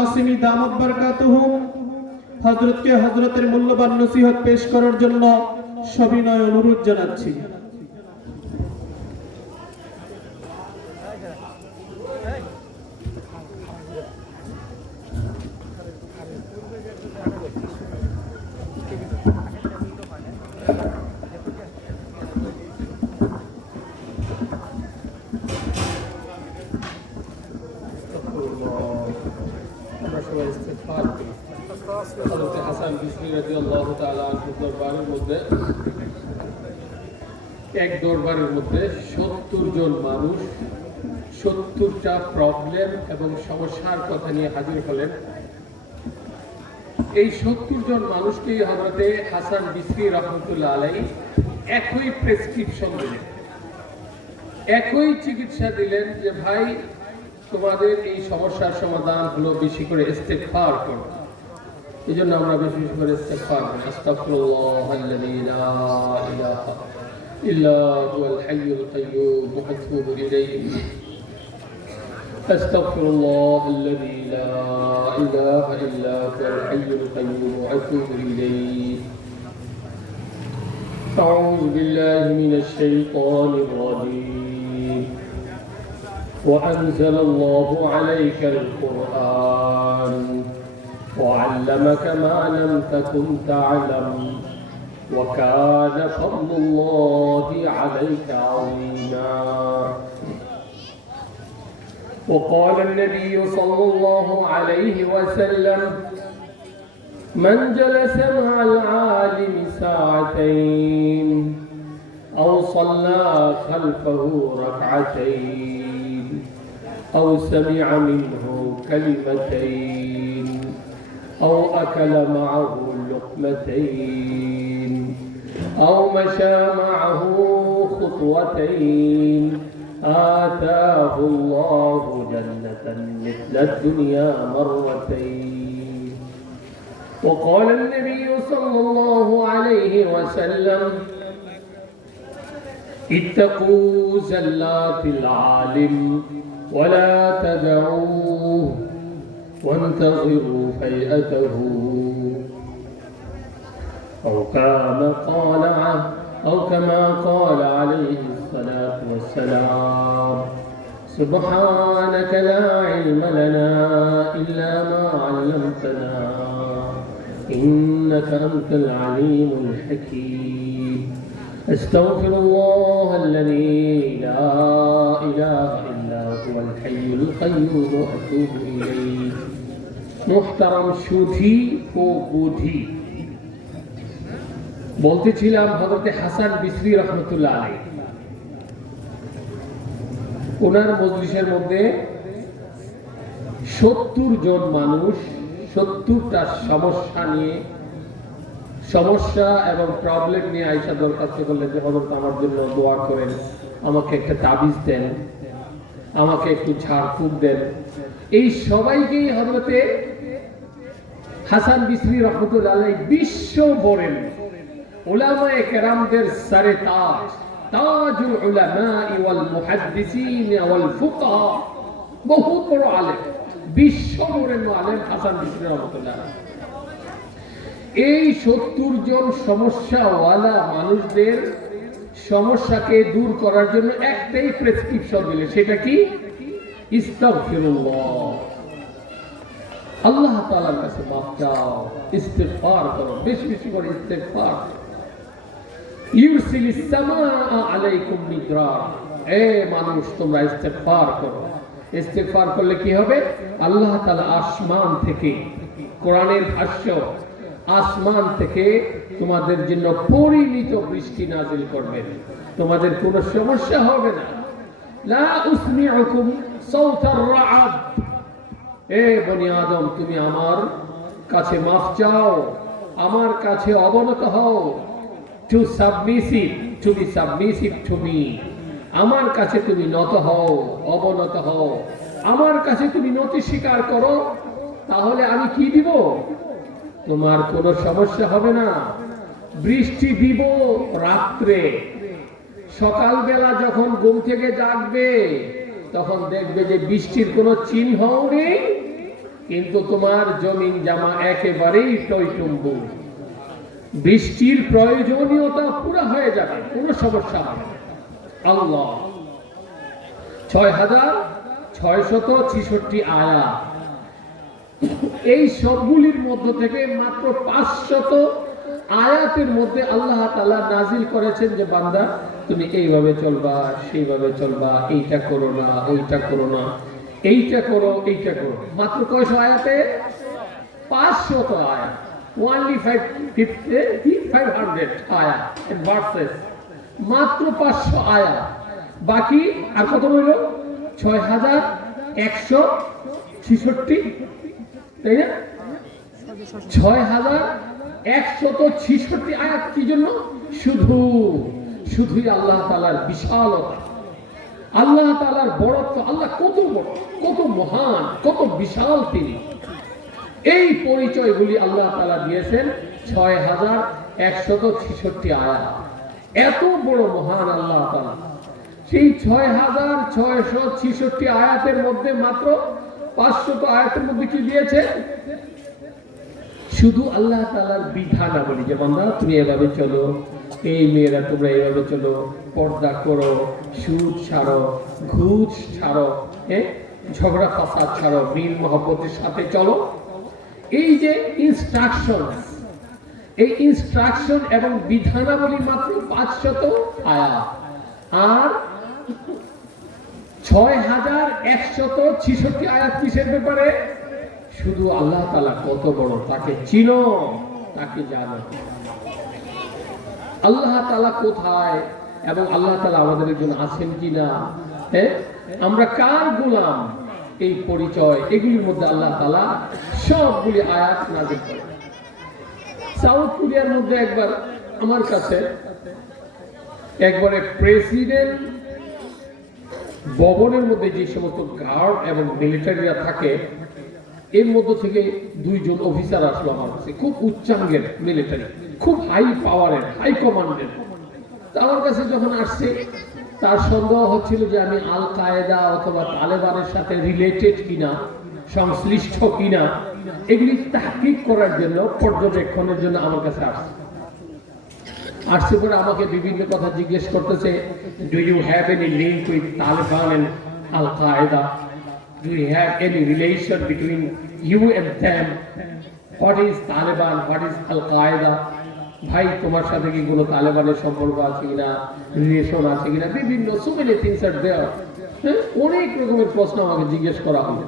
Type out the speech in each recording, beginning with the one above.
আসিমি দামত বারকাতুহুম হযরতকে হযরতের মূল্যবান নসিহত পেশ করার জন্য সবিনয় অনুরোধ জানাচ্ছি। হাসান বিসরি রাদিয়াল্লাহু তাআলা আনহু দরবারের মধ্যে এক দরবারের মধ্যে 70 জন মানুষ 70টা প্রবলেম এবং সমস্যার কথা নিয়ে হাজির হলেন। এই 70 জন মানুষকে হযরতে হাসান বিসরি রাহমাতুল্লাহ আলাইহি একই প্রেসক্রিপশন দিলেন, একই চিকিৎসা দিলেন যে ভাই তোমাদের এই সমস্যার সমাধান হলো বেশি করে ইস্তেগফার করো। এই জন্য আমরা বেশি বেশি করে ইস্তেগফার করি। আস্তাগফিরুল্লাহাল্লাযী লা ইলাহা ইল্লা হুয়াল হাইয়ুল কাইয়্যুম ওয়া আতুবু ইলাইহি। আস্তাগফিরুল্লাহাল্লাযী লা ইলাহা ইল্লা হুয়াল হাইয়ুল কাইয়্যুম ওয়া আতুবু ইলাইহি। আউযু বিল্লাহি মিনাশ শাইতানির রাজীম। وأنزل الله عليك القرآن وعلمك ما لم تكن تعلم وكان فضل الله عليك عظيما. وقال النبي صلى الله عليه وسلم من جلس مع العالم ساعتين أو صلى خلفه ركعتين أو سمع منه كلمتين أو أكل معه لقمتين أو مشى معه خطوتين آتاه الله جنة مثل الدنيا مرتين. وقال النبي صلى الله عليه وسلم اتقوا زلات العالم ولا تدعوه وانتظروا فيئته. أو كما قال عليه الصلاة والسلام سبحانك لا علم لنا إلا ما علمتنا إنك أنت العليم الحكيم. أستغفر الله الذي لا إله إلا هو الحي القيوم وأتوب إليه. محترم সুধী ও বুধি, বলতেছিলাম হযরতে হাসান বিসরি রাহমাতুল্লাহ আলাইহি ওনার মজলিসের মধ্যে 70 জন মানুষ 70টা সমস্যা এবং প্রবলেম নিয়ে আয়েশা দরখাস্ত করলেন যে হযরত আমার জন্য দোয়া করেন, আমাকে একটা তাবিজ দেন, আমাকে একটু ঝাড়ফুঁক দেন। এই সবাইকেই হযরতে হাসান বিসরি রাহমাতুল্লাহ আলাইহি বিশ্ব বরেন উলামায়ে কেরামদের সরে তাজ, তাজুল উলামা ওয়াল মুহাদ্দিসিন ওয়াল ফুকাহা, বহুত বড় আলেম, বিশ্ব বরেন আলেম হাসান বিসরি রাহমাতুল্লাহ আলাইহি। এই 70 জন সমস্যাওয়ালা মানুষদের সমস্যাকে দূর করার জন্য একটাই প্রেসক্রিপশন দিলে, সেটা কি? ইস্তাগফিরুল্লাহ, আল্লাহ তাআলার কাছে মাফ চাও, ইস্তিগফার করো, বেশি বেশি করে ইস্তিগফার। ইউরসিলিস সামাআ আলাইকুম মিদরার, এ মানুষ তোমরা ইস্তিগফার করো। ইস্তিগফার করলে কি হবে? আল্লাহ তাআলা আসমান থেকে, কোরআনের ভাষ্য, আসমান থেকে তোমাদের জন্য পরিমিত বৃষ্টি নাজিল করবেন, তোমাদের কোনো সমস্যা হবে না। লা উসমিউকুম সাউতার রাআদ, এ বনি আদম তুমি আমার কাছে মাফ চাও, আমার কাছে অবনত হও। To be submissive to me, আমার কাছে তুমি নত হও, অবনত হও, আমার কাছে তুমি নতি স্বীকার করো, তাহলে আমি কি দিব? তোমার কোনো সমস্যা হবে না। বৃষ্টি দিব রাত্রে, সকালবেলা যখন ঘুম থেকে জাগবে তখন দেখবে যে বৃষ্টির কোনো চিহ্নও নেই, কিন্তু তোমার জমিন জামা একেবারেই টইটুম্বু, বৃষ্টির প্রয়োজনীয়তা পুরো হয়ে যাবে, কোনো সমস্যা হবে না। আল্লাহ 6666 আয়াত, এই সবগুলির মধ্য থেকে মাত্র 500 আয়াতের মধ্যে আল্লাহ তাআলা নাজিল করেছেন যে বান্দা তুমি এইভাবে চলবা, সেইভাবে চলবা, এইটা করো না, ওইটা করো না, এইটা করো, এইটা করো। মাত্র কয়শো আয়াতে? 500 আয়াত, only 500 আয়াত in verses, মাত্র 500 আয়াত। বাকি আর কত রইল? 6166, তাই না? 6166 আয়াত কি জন্য? শুধুই আল্লাহ তাআলার বিশালতা, আল্লাহ তাআলার বড়ত্ব, আল্লাহ কত বড়, কত মহান, কত বিশাল তিনি। এই পরিচয়গুলি আল্লাহ তাআলা দিয়েছেন 6166 আয়াত। এত বড় মহান আল্লাহ তাআলা, সেই 6666 আয়াতের মধ্যে মাত্র 500 আয়াতের মধ্যে কি দিয়েছে? শুধু আল্লাহ তাআলার বিধানাবলী, যে বান্দা তুমি এভাবে চলো, এই মেয়েরা তোমরা এইভাবে চলো, পর্দা করো, সুদ ছাড়ো, ঘুষ ছাড়ো, ঝগড়া ফাসাদ ছাড়ো, মিল মহব্বতের সাথে চলো। এই যে ইনস্ট্রাকশন, এই ইনস্ট্রাকশন এবং বিধানাবলী মাত্র 500 আয়াত। আর 6166 আয়াত কিসের ব্যাপারে? শুধু আল্লাহ তাআলা কত বড়, তাকে চিনো, তাকে জানো, আল্লাহ তাআলা কোথায় এবং আল্লাহ তাআলা আমাদের জন্য আছেন কিনা, আমরা কার গোলাম, এই পরিচয়, এগুলির মধ্যে আল্লাহ তাআলা সবগুলি আয়াত নাযিল করেন। সাউথ কোরিয়ার মধ্যে একবার আমার কাছে একবারে প্রেসিডেন্ট ভবনের মধ্যে যে সমস্ত গার্ড এবং মিলিটারিরা থাকে, এর মধ্যে থেকে 2 জন অফিসার আসলো আমার কাছে, খুব উচ্চাঙ্গের মিলিটারি, খুব হাই পাওয়ারের, হাই কমান্ডের। আমার কাছে যখন আসছে, তার সন্দেহ হচ্ছিল যে আমি আল কায়েদা অথবা তালেবানের সাথে রিলেটেড কিনা, সংশ্লিষ্ট কিনা, এগুলি তাহকিক করার জন্য, পর্যবেক্ষণের জন্য আমার কাছে আসছে পরে আমাকে বিভিন্ন কথা জিজ্ঞেস করতেছে। Do you have any link with Taliban and Al Qaeda? Do you have any relation between you and them? What is Taliban? What is Al-Qaeda? ভাই তোমার সাথে কি কোনো তালেবানের সম্পর্ক আছে কিনা, রিলেশন আছে কিনা, বিভিন্ন so many things are there। অনেক রকমের প্রশ্ন আমাকে জিজ্ঞেস করা হলো।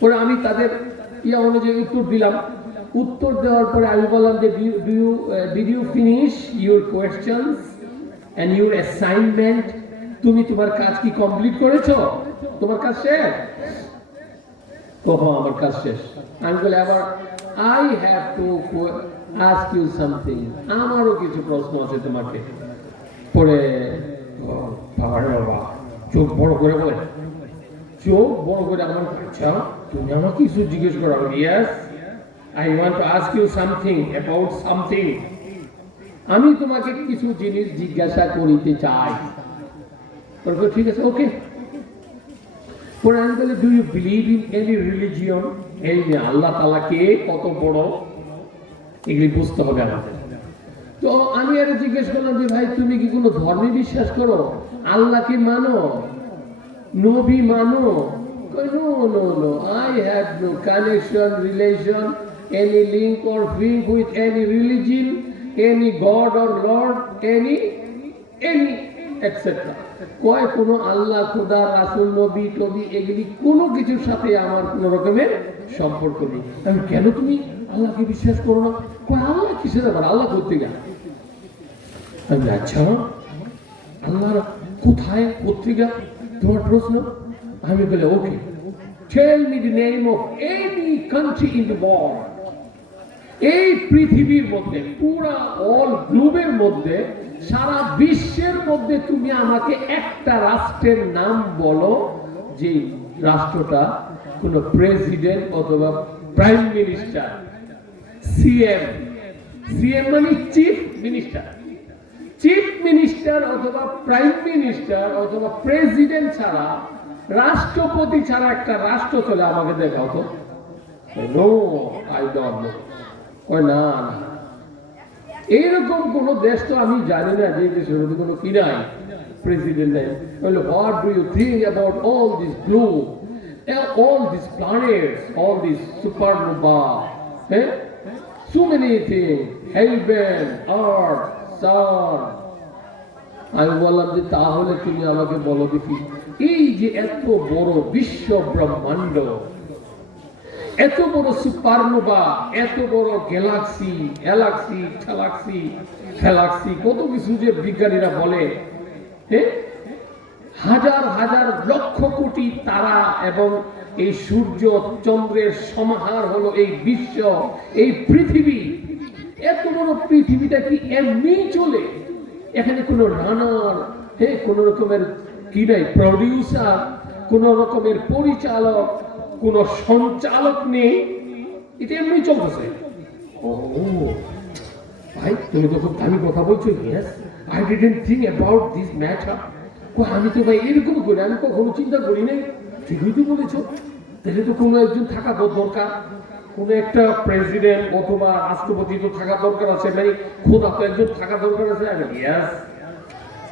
পরে আমি তাদের অনুযায়ী উত্তর দিলাম। উত্তর দেওয়ার পরে আমি বললাম যে did you finish your questions and your assignment? তুমি তোমার কাজ কি কমপ্লিট করেছো? তোমার কাজ শেষ? আমার কাজ শেষ। আমি বলি আবার I have to ask you something, আমারও কিছু প্রশ্ন আছে তোমাকে। পরে বাবা চোখ বড় করে বলে, চোখ বড় করে আমার, আচ্ছা তুমি আমাকে কিছু জিজ্ঞেস করো? Yes, I want to ask you something about something, আমি তোমাকে কিছু জিনিস জিজ্ঞাসা করিতে চাই। ঠিক আছে, ওকে। পরে আমি বলি do you believe in any religion? এই যে আল্লাহ তাআলা কে, কত বড়, এগুলি বুঝতে হবে আমাদের। তো আমি আরো জিজ্ঞেস করলাম যে ভাই তুমি কি কোনো ধর্মে বিশ্বাস করো? আল্লাহকে মানো, নবী মানো? No no no, I have no connection, relation, any link or link with any religion, any god or lord, any etcetera. কয় কোনো আল্লাহ, খোদা, রাসূল, নবী টবি এগুলি কোনো কিছুর সাথে আমার কোনো রকমের সম্পর্ক নেই। আমি কেন তুমি আল্লাহকে বিশ্বাস করো না? কয় আল্লাহ কিসের ব্যাপার, আল্লাহ করতে গা। আমি আচ্ছা আল্লাহ কোথায়, পত্রিকা, তোমার প্রশ্ন? আমি বলে okay, tell me the name of any country in the world. এই পৃথিবীর মধ্যে, পুরা অল গ্লোবের মধ্যে, সারা বিশ্বের মধ্যে তুমি আমাকে একটা রাষ্ট্রের নাম বলো যে রাষ্ট্রটা কোন প্রেসিডেন্ট অথবা প্রাইম মিনিস্টার, সিএম মানে চিফ মিনিস্টার অথবা প্রাইম মিনিস্টার অথবা প্রেসিডেন্ট ছাড়া, রাষ্ট্রপতি ছাড়া একটা রাষ্ট্র চলে, আমাকে দেখাও তো। No I don't know. কয় না না, এইরকম কোন দেশ তো আমি জানি না যে দেশের মধ্যে কোনো কি নাই, প্রেসিডেন্ট নাই। বলে what do you think about all this globe, all these planets, all these supernova, so many things, heaven, earth, sun. আমি বললাম যে তাহলে তুমি আমাকে বলো দেখি, এই যে এত বড় বিশ্ব ব্রহ্মাণ্ড, এত বড় সুপারনোভা, এত বড় গ্যালাক্সি, গ্যালাক্সি, গ্যালাক্সি, গ্যালাক্সি, কত কিছু যে বিজ্ঞানীরা বলে, হাজার হাজার লক্ষ কোটি তারা এবং এই সূর্য চন্দ্রের সমাহার হলো এই বিশ্ব, এই পৃথিবী। এত বড় পৃথিবীটা কি এমনি চলে? এখানে কোন রানার, কোন রকমের কি নাই, প্রডিউসার, কোন রকমের পরিচালক, কোন সঞ্চালক নেই, এটা এমনি চলতেছে। ও ভাই, তুমি তো খুব দামি কথা বলছো। Yes, I didn't think about this matter. আমি তো ভাই এরকম করি, আমি কখনো চিন্তা করি নাই। ঠিকই তো বলেছো, তাহলে তো কোনো একজন থাকা দরকার, কোন একটা প্রেসিডেন্ট অথবা রাষ্ট্রপতি তো থাকা দরকার আছে, মানে খোদা তো একজন থাকা দরকার আছে। আমি ইয়েস।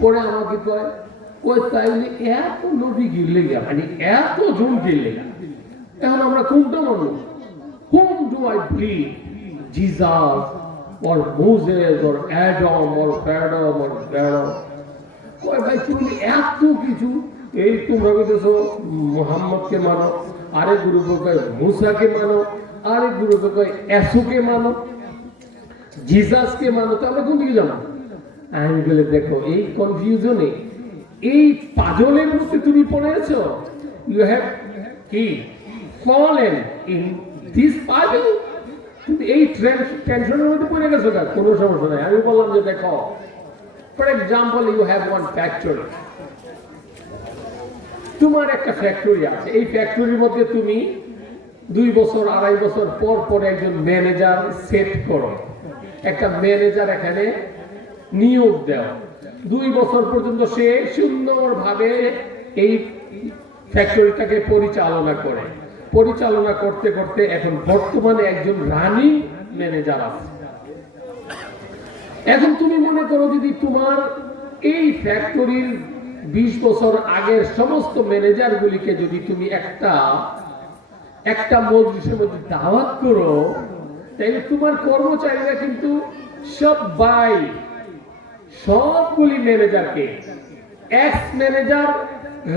পরে আমাকে কয় ওই তাইলে এত নবী গিরলে গা, মানে এত জন গিরলে গা, এখন আমরা কোনটা মানুষ? Whom do I believe? Jesus or Moses or Adam or Adam or Adam? কয় ভাই তুমি এত কিছু, এই তোমরা বলতেছো মুহাম্মদকে মানো, আরেক গ্রুপে কয় মুসাকে মানো, আরেক গ্রুপে কয় এসুকে মানো, জিসাসকে মানো, তো আমরা কোন দিকে যাবো? আমি বলে দেখো, এই কনফিউশনে, এই পাজলের মধ্যে তুমি পড়েছো। ইউ হ্যাভ কি fallen in this puzzle? তুমি এই টেনশনের মধ্যে পড়ে গেছো। কোনো সমস্যা নাই। আমি বললাম যে দেখো, for example you have one factory, তোমার একটা ফ্যাক্টরি আছে। এই ফ্যাক্টরির মধ্যে তুমি 2 বছর 2.5 বছর পর পর একজন ম্যানেজার সেট করো, একটা ম্যানেজার এখানে নিয়োগ দাও। 2 বছর পর্যন্ত সে সুন্দরভাবে এই ফ্যাক্টরিটাকে পরিচালনা করে। পরিচালনা করতে করতে এখন বর্তমানে একজন রানিং ম্যানেজার আছে। এখন তুমি মনে করো যদি তোমার এই ফ্যাক্টরির 20 বছর আগের সমস্ত ম্যানেজারগুলিকে যদি তুমি একটা মজলিসের মধ্যে দাওয়াত করো, তাহলে তোমার কর্মচারীরা কিন্তু সবগুলি ম্যানেজারকে, এক্স ম্যানেজার,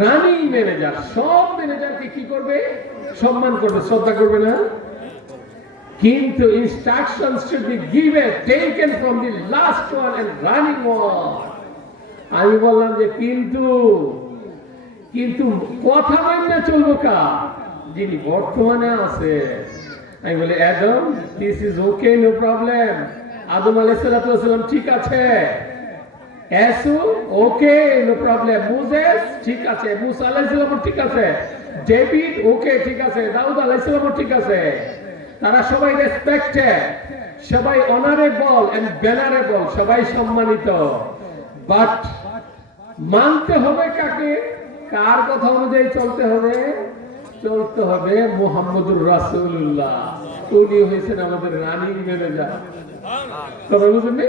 রানিং ম্যানেজার, সব ম্যানেজারকে কি করবে? সম্মান করবে, শ্রদ্ধা করবে না? কিন্তু instructions should be given, taken from the last one and running one. আমি বললাম যে কিন্তু কথা মাইনা চলবো কা, যিনি বর্তমানে আছে। আমি বলি Adam, this is okay, no problem. আদম আলাইহিস সালাম ঠিক আছে, এসু ওকে, নো প্রবলেম। মুসেস ঠিক আছে, মুসা আলাইহিস সালাম ঠিক আছে, ডেভিড ওকে ঠিক আছে, দাউদ আলাইহিস সালাম ঠিক আছে। তারা সবাই রেসপেক্টেড, সবাই অনারেবল এন্ড বেনারেবল, সবাই সম্মানিত। বাট মানতে হবে কাকে? কার কথা অনুযায়ী চলতে হবে? চলতে হবে মুহাম্মদুর রাসূলুল্লাহ। উনি হয়েছেন আমাদের রানিং ম্যানেজার। তবে বুঝলেন,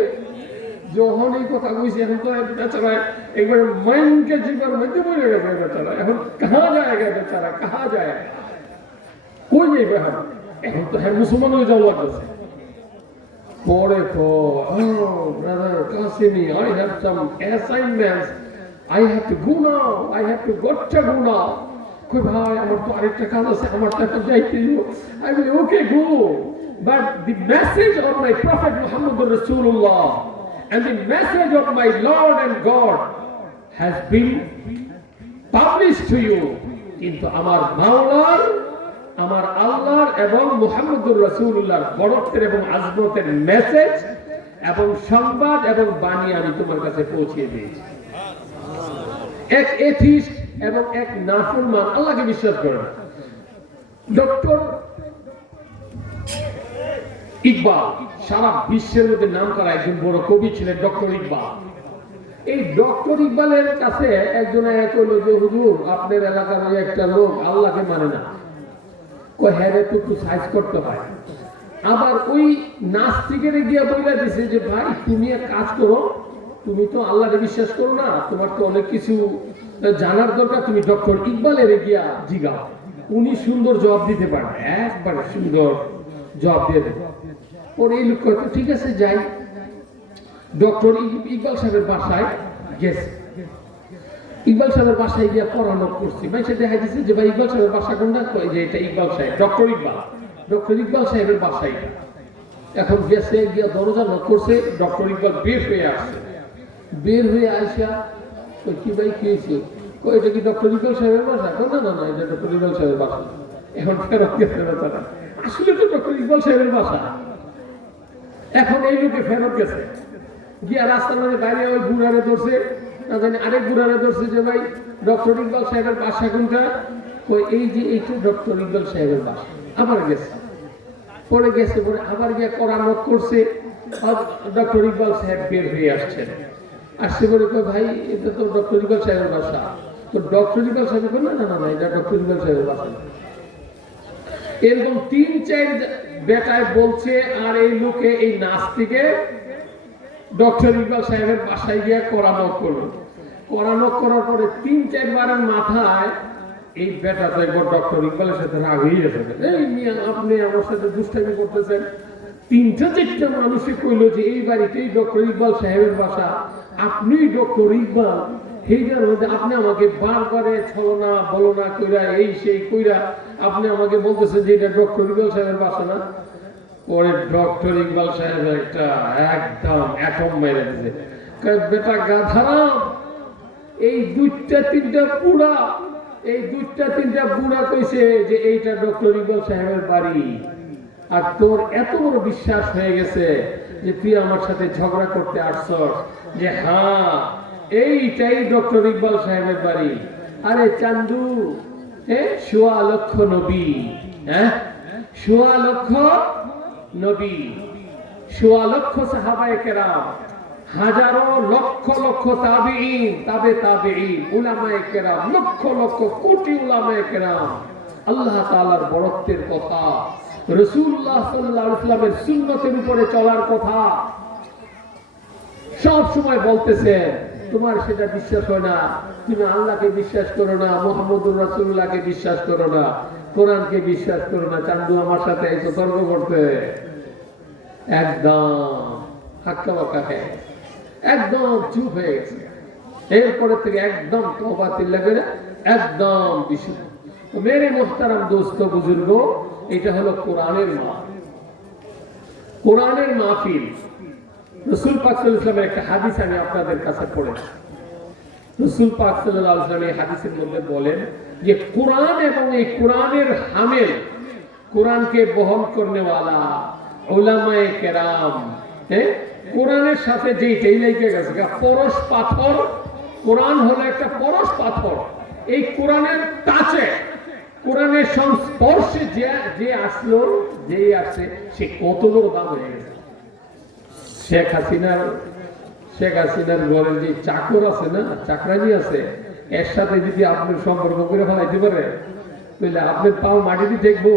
যখন এই কথা কইছি এখন তো বেচারা একবার মাইনকে জীবন মধ্যে পড়ে গেছে। বেচারা এখন কাহা যায়, বেচারা কাহা যায়, কই যাইবে? এখন তো হ্যাঁ মুসলমান হয়ে যাওয়া লাগতেছে। পরে তো brother Qasimi, I have some assignments, I have to go now, I have to go now. কই ভাই আমার তো আরেকটা কাজ আছে, আমার তো এখন যাইতে হবে। I will okay go, but the message of my prophet Muhammad Rasulullah and the message of my Lord and God has been published to you. কিন্তু আমার মাওলার, আমার আল্লাহর এবং মুহাম্মদুর রাসূলুল্লাহর বড়ত্বের এবং আজমতের মেসেজ এবং সংবাদ এবং বাণী আমি তোমার কাছে পৌঁছে দিয়েছি। এক এথিস্ট এবং এক নাফরমান আল্লাহকে বিশ্বাস করে না। ডক্টর ইকবাল সারা বিশ্বের মধ্যে নাম করা একজন বড় কবি ছিলেন, ডক্টর ইকবাল। এই ডক্টর ইকবালের কাছে একজন কইল যে হুজুর, আপনার এলাকার ওই একটা লোক আল্লাহকে মানে না। কয় হ্যাঁ রে, তো একটু সাইজ করতে হয়। আবার ওই নাস্তিকের গিয়া বলে দিছে যে ভাই তুমি এক কাজ করো, তুমি তো আল্লাহরে বিশ্বাস করো না, তোমার তো অনেক কিছু জানার দরকার, তুমি ডক্টর ইকবালের গিয়া জিগাও, উনি সুন্দর জবাব দিতে পারেন, একবারে সুন্দর জবাব দিয়ে দেবে। ওর এই লোক তো ঠিক আছে যাই, ডক্টর ইকবাল সাহেবের বাসায় গেছে। ইকবাল সাহেবের বাসায় গিয়া পড়ানো করছি, ভাই সে দেখা যাচ্ছে যে ভাই ইকবাল সাহেবের বাসা কোনটা, যে এটা ইকবাল সাহেব, ডক্টর ইকবাল সাহেবের বাসায়। এখন গেছে গিয়া দরজা নক করছে, ডক্টর ইকবাল বের হয়ে আসছে। বের হয়ে আসা কি ভাই কি হয়েছে, এটা কি ডক্টর ইকবাল সাহেবের বাসা? না না না, এটা ডক্টর ইকবাল সাহেবের বাসা। এখন ফেরত গেছে বেচারা, আসলে তো ডক্টর ইকবাল সাহেবের বাসা। এখন এই লোকে ফেরত গেছে গিয়া রাস্তার মধ্যে বাইরে ওই বুড়ারে ধরছে, না জানি আরেক বুড়ারে ধরছে যে ভাই ডক্টর ইকবাল সাহেবের বাসা কোনটা, ওই এই যে এইটা ডক্টর ইকবাল সাহেবের বাসা। আবার গেছে, পরে গেছে, পরে আবার গিয়ে করানো করছে, ডক্টর ইকবাল সাহেব বের হয়ে আসছেন। আসছে বলে কয় ভাই এটা তো ডক্টর ইকবাল সাহেবের বাসা। তো ডক্টর ইকবাল সাহেব না না না, এটা ডক্টর ইকবাল সাহেবের বাসা। এরকম 3-4 বেটায় বলছে, আর এই লোকে এই নাস্তিকে ডক্টর ইকবাল সাহেবের বাসায় গিয়ে করানো করলো। করানো করার পরে 3-4 বারের মাথায় এই বেটা তো একবার ডক্টর ইকবালের সাথে রাগ হয়ে গেছে, এই নিয়ে আপনি আমার সাথে দুষ্টামি করতেছেন। 3-4টা মানুষে কইলো যে এই বাড়িতেই ডক্টর ইকবাল সাহেবের বাসা, আপনি ডক্টর ইকবাল, সেইটার মধ্যে আপনি আমাকে বারবারে ছলনা বলনা কইরা এই সেই কইরা আপনি আমাকে বলতেছেন যে এটা ডক্টর ইকবাল সাহেবের বাসা না। পরে ডক্টর ইকবাল সাহেব একটা একদম অ্যাটম মেরে দিয়েছে, বেটা গাধারাম, এই 2-3টা বুড়া, এই 2-3টা বুড়া কইছে যে এইটা ডক্টর ইকবাল সাহেবের বাড়ি, আর তোর এত বড় বিশ্বাস হয়ে গেছে যে তুই আমার সাথে ঝগড়া করতে আসছস যে হ্যাঁ এইটাই ডক্টর ইকবাল সাহেবের বাড়ি। আরে চান্দু, 1.25 লক্ষ নবী, 1.25 লক্ষ নবী, 1.25 লক্ষ সাহাবায়ে কেরাম, হাজারো লক্ষ লক্ষ তাবিঈন, তাবিঈন, উলামায়ে কেরাম, লক্ষ লক্ষ কোটি উলামায়ে কেরাম, আল্লাহ তাআলার বরত্বের কথা, রাসূলুল্লাহ সাল্লাল্লাহু আলাইহি ওয়াসাল্লামের সুন্নতের উপরে চলার কথা সব সময় বলতেছে। তোমার সেটা বিশ্বাস হয় না, তুমি আল্লাহকে বিশ্বাস করো না, মুহাম্মদুর রাসূলুল্লাহকে বিশ্বাস করো না, কোরআনকে বিশ্বাস করো না। চান্দু আমার সাথে এসে তর্ক করতে একদম হাক্কা বাক্কা হয়ে গেছে, একদম চুপ হয়ে গেছে। এরপরে থেকে একদম তওবা তিল্লা করে একদম বিশুদ্ধ। মেরে মোহতারাম দোস্ত বুজুর্গ, এটা হলো কোরআনের কোরআনের মাহফিল। রাসূল পাক সাল্লাল্লাহু আলাইহি ওয়াসাল্লামের একটা হাদিস আমি আপনাদের কাছে পড়েছি। রাসূল পাক সাল্লাল্লাহু আলাইহি ওয়াসাল্লাম এই হাদিসের মধ্যে বলেন যে কোরআন এবং এই কোরআনের হামেল, কোরআনকে বহন করনেওয়ালা উলামায়ে কেরাম, কোরআনের সাথে যেইটাই লেগে গেছে পরশ পাথর, কোরআন হলো একটা পরশ পাথর। এই কোরআনের টাচে, কোরআনের সংস্পর্শে যে আসলো, যেই আসছে সে কত বড় দাম হয়ে গেছে। শেখ হাসিনার ঘরের যে চাকর আছে না, চাকরানি আছে, এর সাথে যদি আপনার সম্পর্ক করে ফেলাইতে পারে, তাহলে আপনার পাও মাটিতে ঠেকবো,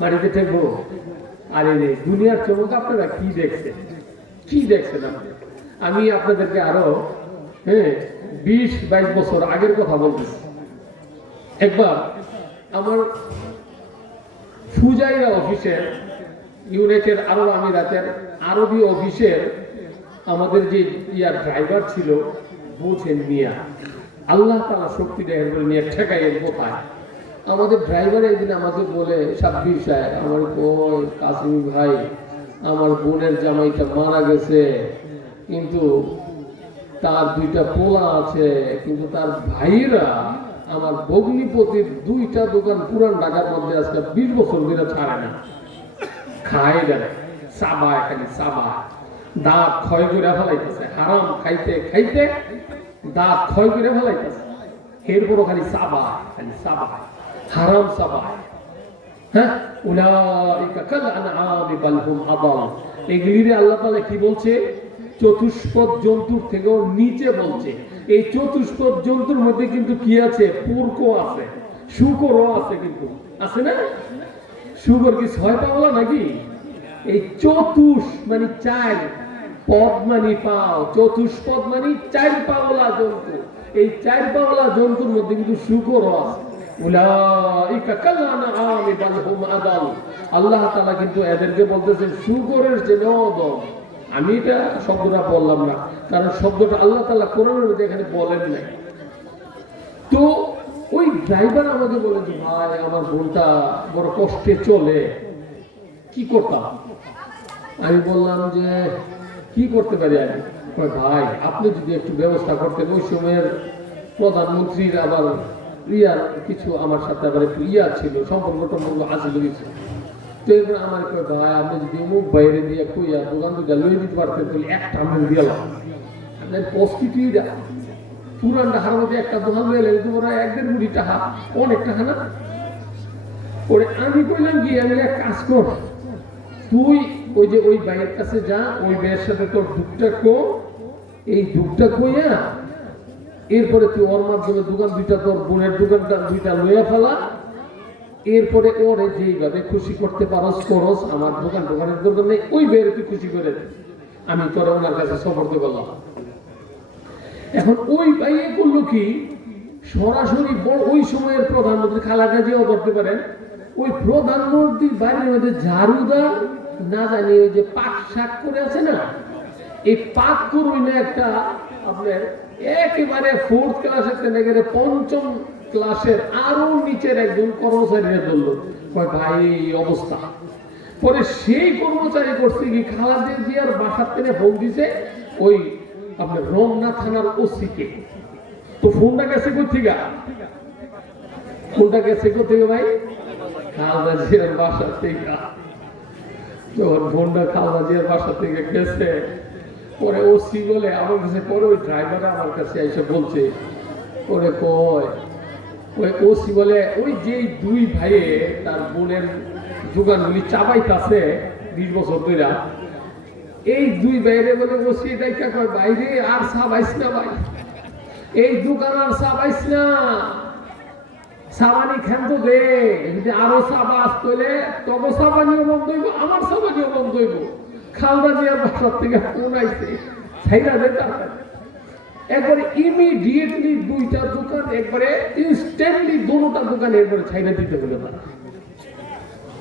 মাটিতে ঠেকবো। আর এই দুনিয়ার চমক আপনারা কি দেখছেন আমি আপনাদেরকে আরো 20-22 বছর আগের কথা বলতেছি। একবার আমার ফুজাইরা অফিসের, ইউনাইটেড আরব আমিরাতের আরবি অফিসের আমাদের যে ড্রাইভার ছিল, বুঝেন মিয়া, আল্লাহ তাআলা শক্তি দেয় নিয়ে ঠেকাই কোথায়। আমাদের ড্রাইভার একদিন আমাকে বলে, সাব্বির সাহেব, আমার কাসিম ভাই, আমার বোনের জামাইটা মারা গেছে, কিন্তু তার 2টা পোলা আছে, কিন্তু তার ভাইরা আমার ভগ্নিপতির 2টা দোকান পুরান ঢাকার মধ্যে আজকে 20 বছর ধরে ছাড়ে না, খায় দেয়, সাবায়, খালি সাবায়, দাঁত ক্ষয় করে ফেলাইতেছে, হারাম খাইতে খাইতে দাঁত ক্ষয় করে ফেলাইতেছে, এরপরও খালি সাবায়, খালি সাবায়, হারাম সাবায়। উলাইকা কাল আনআমি বাল হুম আদাল। এগুলিরে আল্লাহ তাআলা কি বলছে? চতুষ্পদ জন্তুর থেকেও নিচে বলছে। এই চতুষ্পদ জন্তুর মধ্যে কিন্তু কি আছে? পুরকো আছে। শুকরও আছে, কিন্তু আছে না? শুকর কি 6 পাওলা নাকি? এই চতুষ মানে 4, পদ মানে পাও, চতুষ্পদ মানে 4 পাওলা জন্তু। এই 4 পাওলা জন্তুর মধ্যে কিন্তু শুকরও আছে। উলাইকা কালানআমি বাল হুম আদাল। আল্লাহ তাআলা কিন্তু এদেরকে বলতেছেন শুকরের চেয়েও দম। আমি এটা শব্দটা বললাম না, কারণ শব্দটা আল্লাহ তাআলা কোরআনের মধ্যে এখানে বলেন নাই। তো ওই ড্রাইভার আমাকে বলে যে ভাই আমার বোনটা বড় কষ্টে চলে, কি করতাম? আমি বললাম যে কি করতে পারি আমি? ভাই আপনি যদি একটু ব্যবস্থা করতেন, ওই সময়ের প্রধানমন্ত্রীর আবার কিছু আমার সাথে আবার একটু ছিল, সম্পর্ক হাসিল হয়েছে। তো এরপর আমার কয় ভাই আপনি যদি মুখ বাইরে দিয়ে কইয়া দোকান দুটা লই দিতে পারতেন তাহলে একটা আমি দিলাম। আপনার প্রস্তুতিটা পুরান টাকার মধ্যে একটা দোকান লইলে তোমরা 1-1.5 কোটি টাকা, অনেক টাকা না? ওরে আমি কইলাম কি, আমি এক কাজ কর, তুই ওই যে ওই ভাইয়ের কাছে যা, ওই ভাইয়ের সাথে তোর দুঃখটা কো, এই দুঃখটা কইয়া এরপরে তুই ওর মাধ্যমে দোকান দুইটা, তোর বোনের দোকানটা দুইটা লইয়া ফেলা, এরপরে ওরে যেইভাবে খুশি করতে পারস করস, আমার দোকানের দরকার নেই, ওই ভাইয়ের তুই খুশি করে দে। আমি তোরে ওনার কাছে সফরতে বললাম। এখন ওই ভাইয়ে করলো কি, সরাসরি ওই সময়ের প্রধানমন্ত্রী খালাটা যেও ধরতে পারেন, ওই প্রধানমন্ত্রীর বাড়ির মধ্যে ঝাড়ুদার না জানি ওই যে পাক শাক করে আছে না, এই পাক করুই না একটা আপনার একেবারে 4th ক্লাসের থেকে 5ম ক্লাসের আরো নিচের একজন কর্মচারীরা ধরলো, ভাই এই অবস্থা। পরে সেই কর্মচারী করছে কি, খালাদের জিয়ার বাসার থেকে ফোন দিছে ওই আপনার রমনা থানার ওসিকে। তো ফোনটা গেছে কোথেকে? ফোনটা গেছে কোথেকে ভাই? খালদা জিয়ার বাসা থেকে। যখন ফোনটা খালদা জিয়ার বাসা থেকে গেছে, পরে ওসি বলে আমার কাছে, পরে ওই ড্রাইভার আমার কাছে এসে বলছে, পরে কয় ওই ওসি বলে ওই যে 2 ভাইয়ে তার বোনের দোকানগুলি চাবাইতাছে 20 বছর ধরে, এই 2 ভাইরে বলে ওসি ডাইকা কয় বাইরে আর চাবাইছ না ভাই, এই দোকান আর চাবাইছ না, সাবানি খান তো দে, যদি আরো চাবাস তাহলে তবে সাবানিও বন্ধ হইব, আমার সাবানিও বন্ধ হইব। খালদা জিয়ার বাসার থেকে ফোন আইছে, ছাইরা দে তারপরে। একবারে ইমিডিয়েটলি 2টা দোকান একবারে ইনস্ট্যান্টলি দুটোটা দোকান একবারে ছাইরা দিতে হলো না।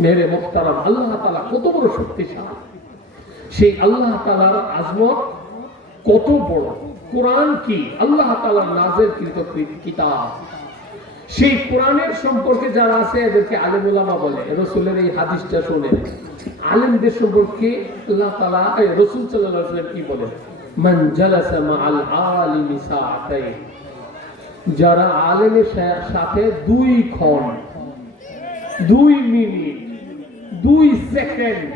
মেরে মুখতারাম, আল্লাহ তাআলা কত বড় শক্তিশালী, সেই আল্লাহ তাআলার আজমত কত বড়। কোরআন কি? আল্লাহ তাআলার নাযিলকৃত কিতাব। সেই কোরআনের সম্পর্কে যারা আছে এদেরকে আলেম উলামা বলে। রাসূলের এই হাদিসটা শুনে আলেমদের সম্পর্কে আল্লাহ তাআলা, রাসূল সাল্লাল্লাহু আলাইহি ওয়াসাল্লাম কি বলেন? মান জালাসা মাআল আলিমি সাআতাইন, যারা আলেমের সাথে 2 ক্ষণ, 2 মিনিট, 2 সেকেন্ড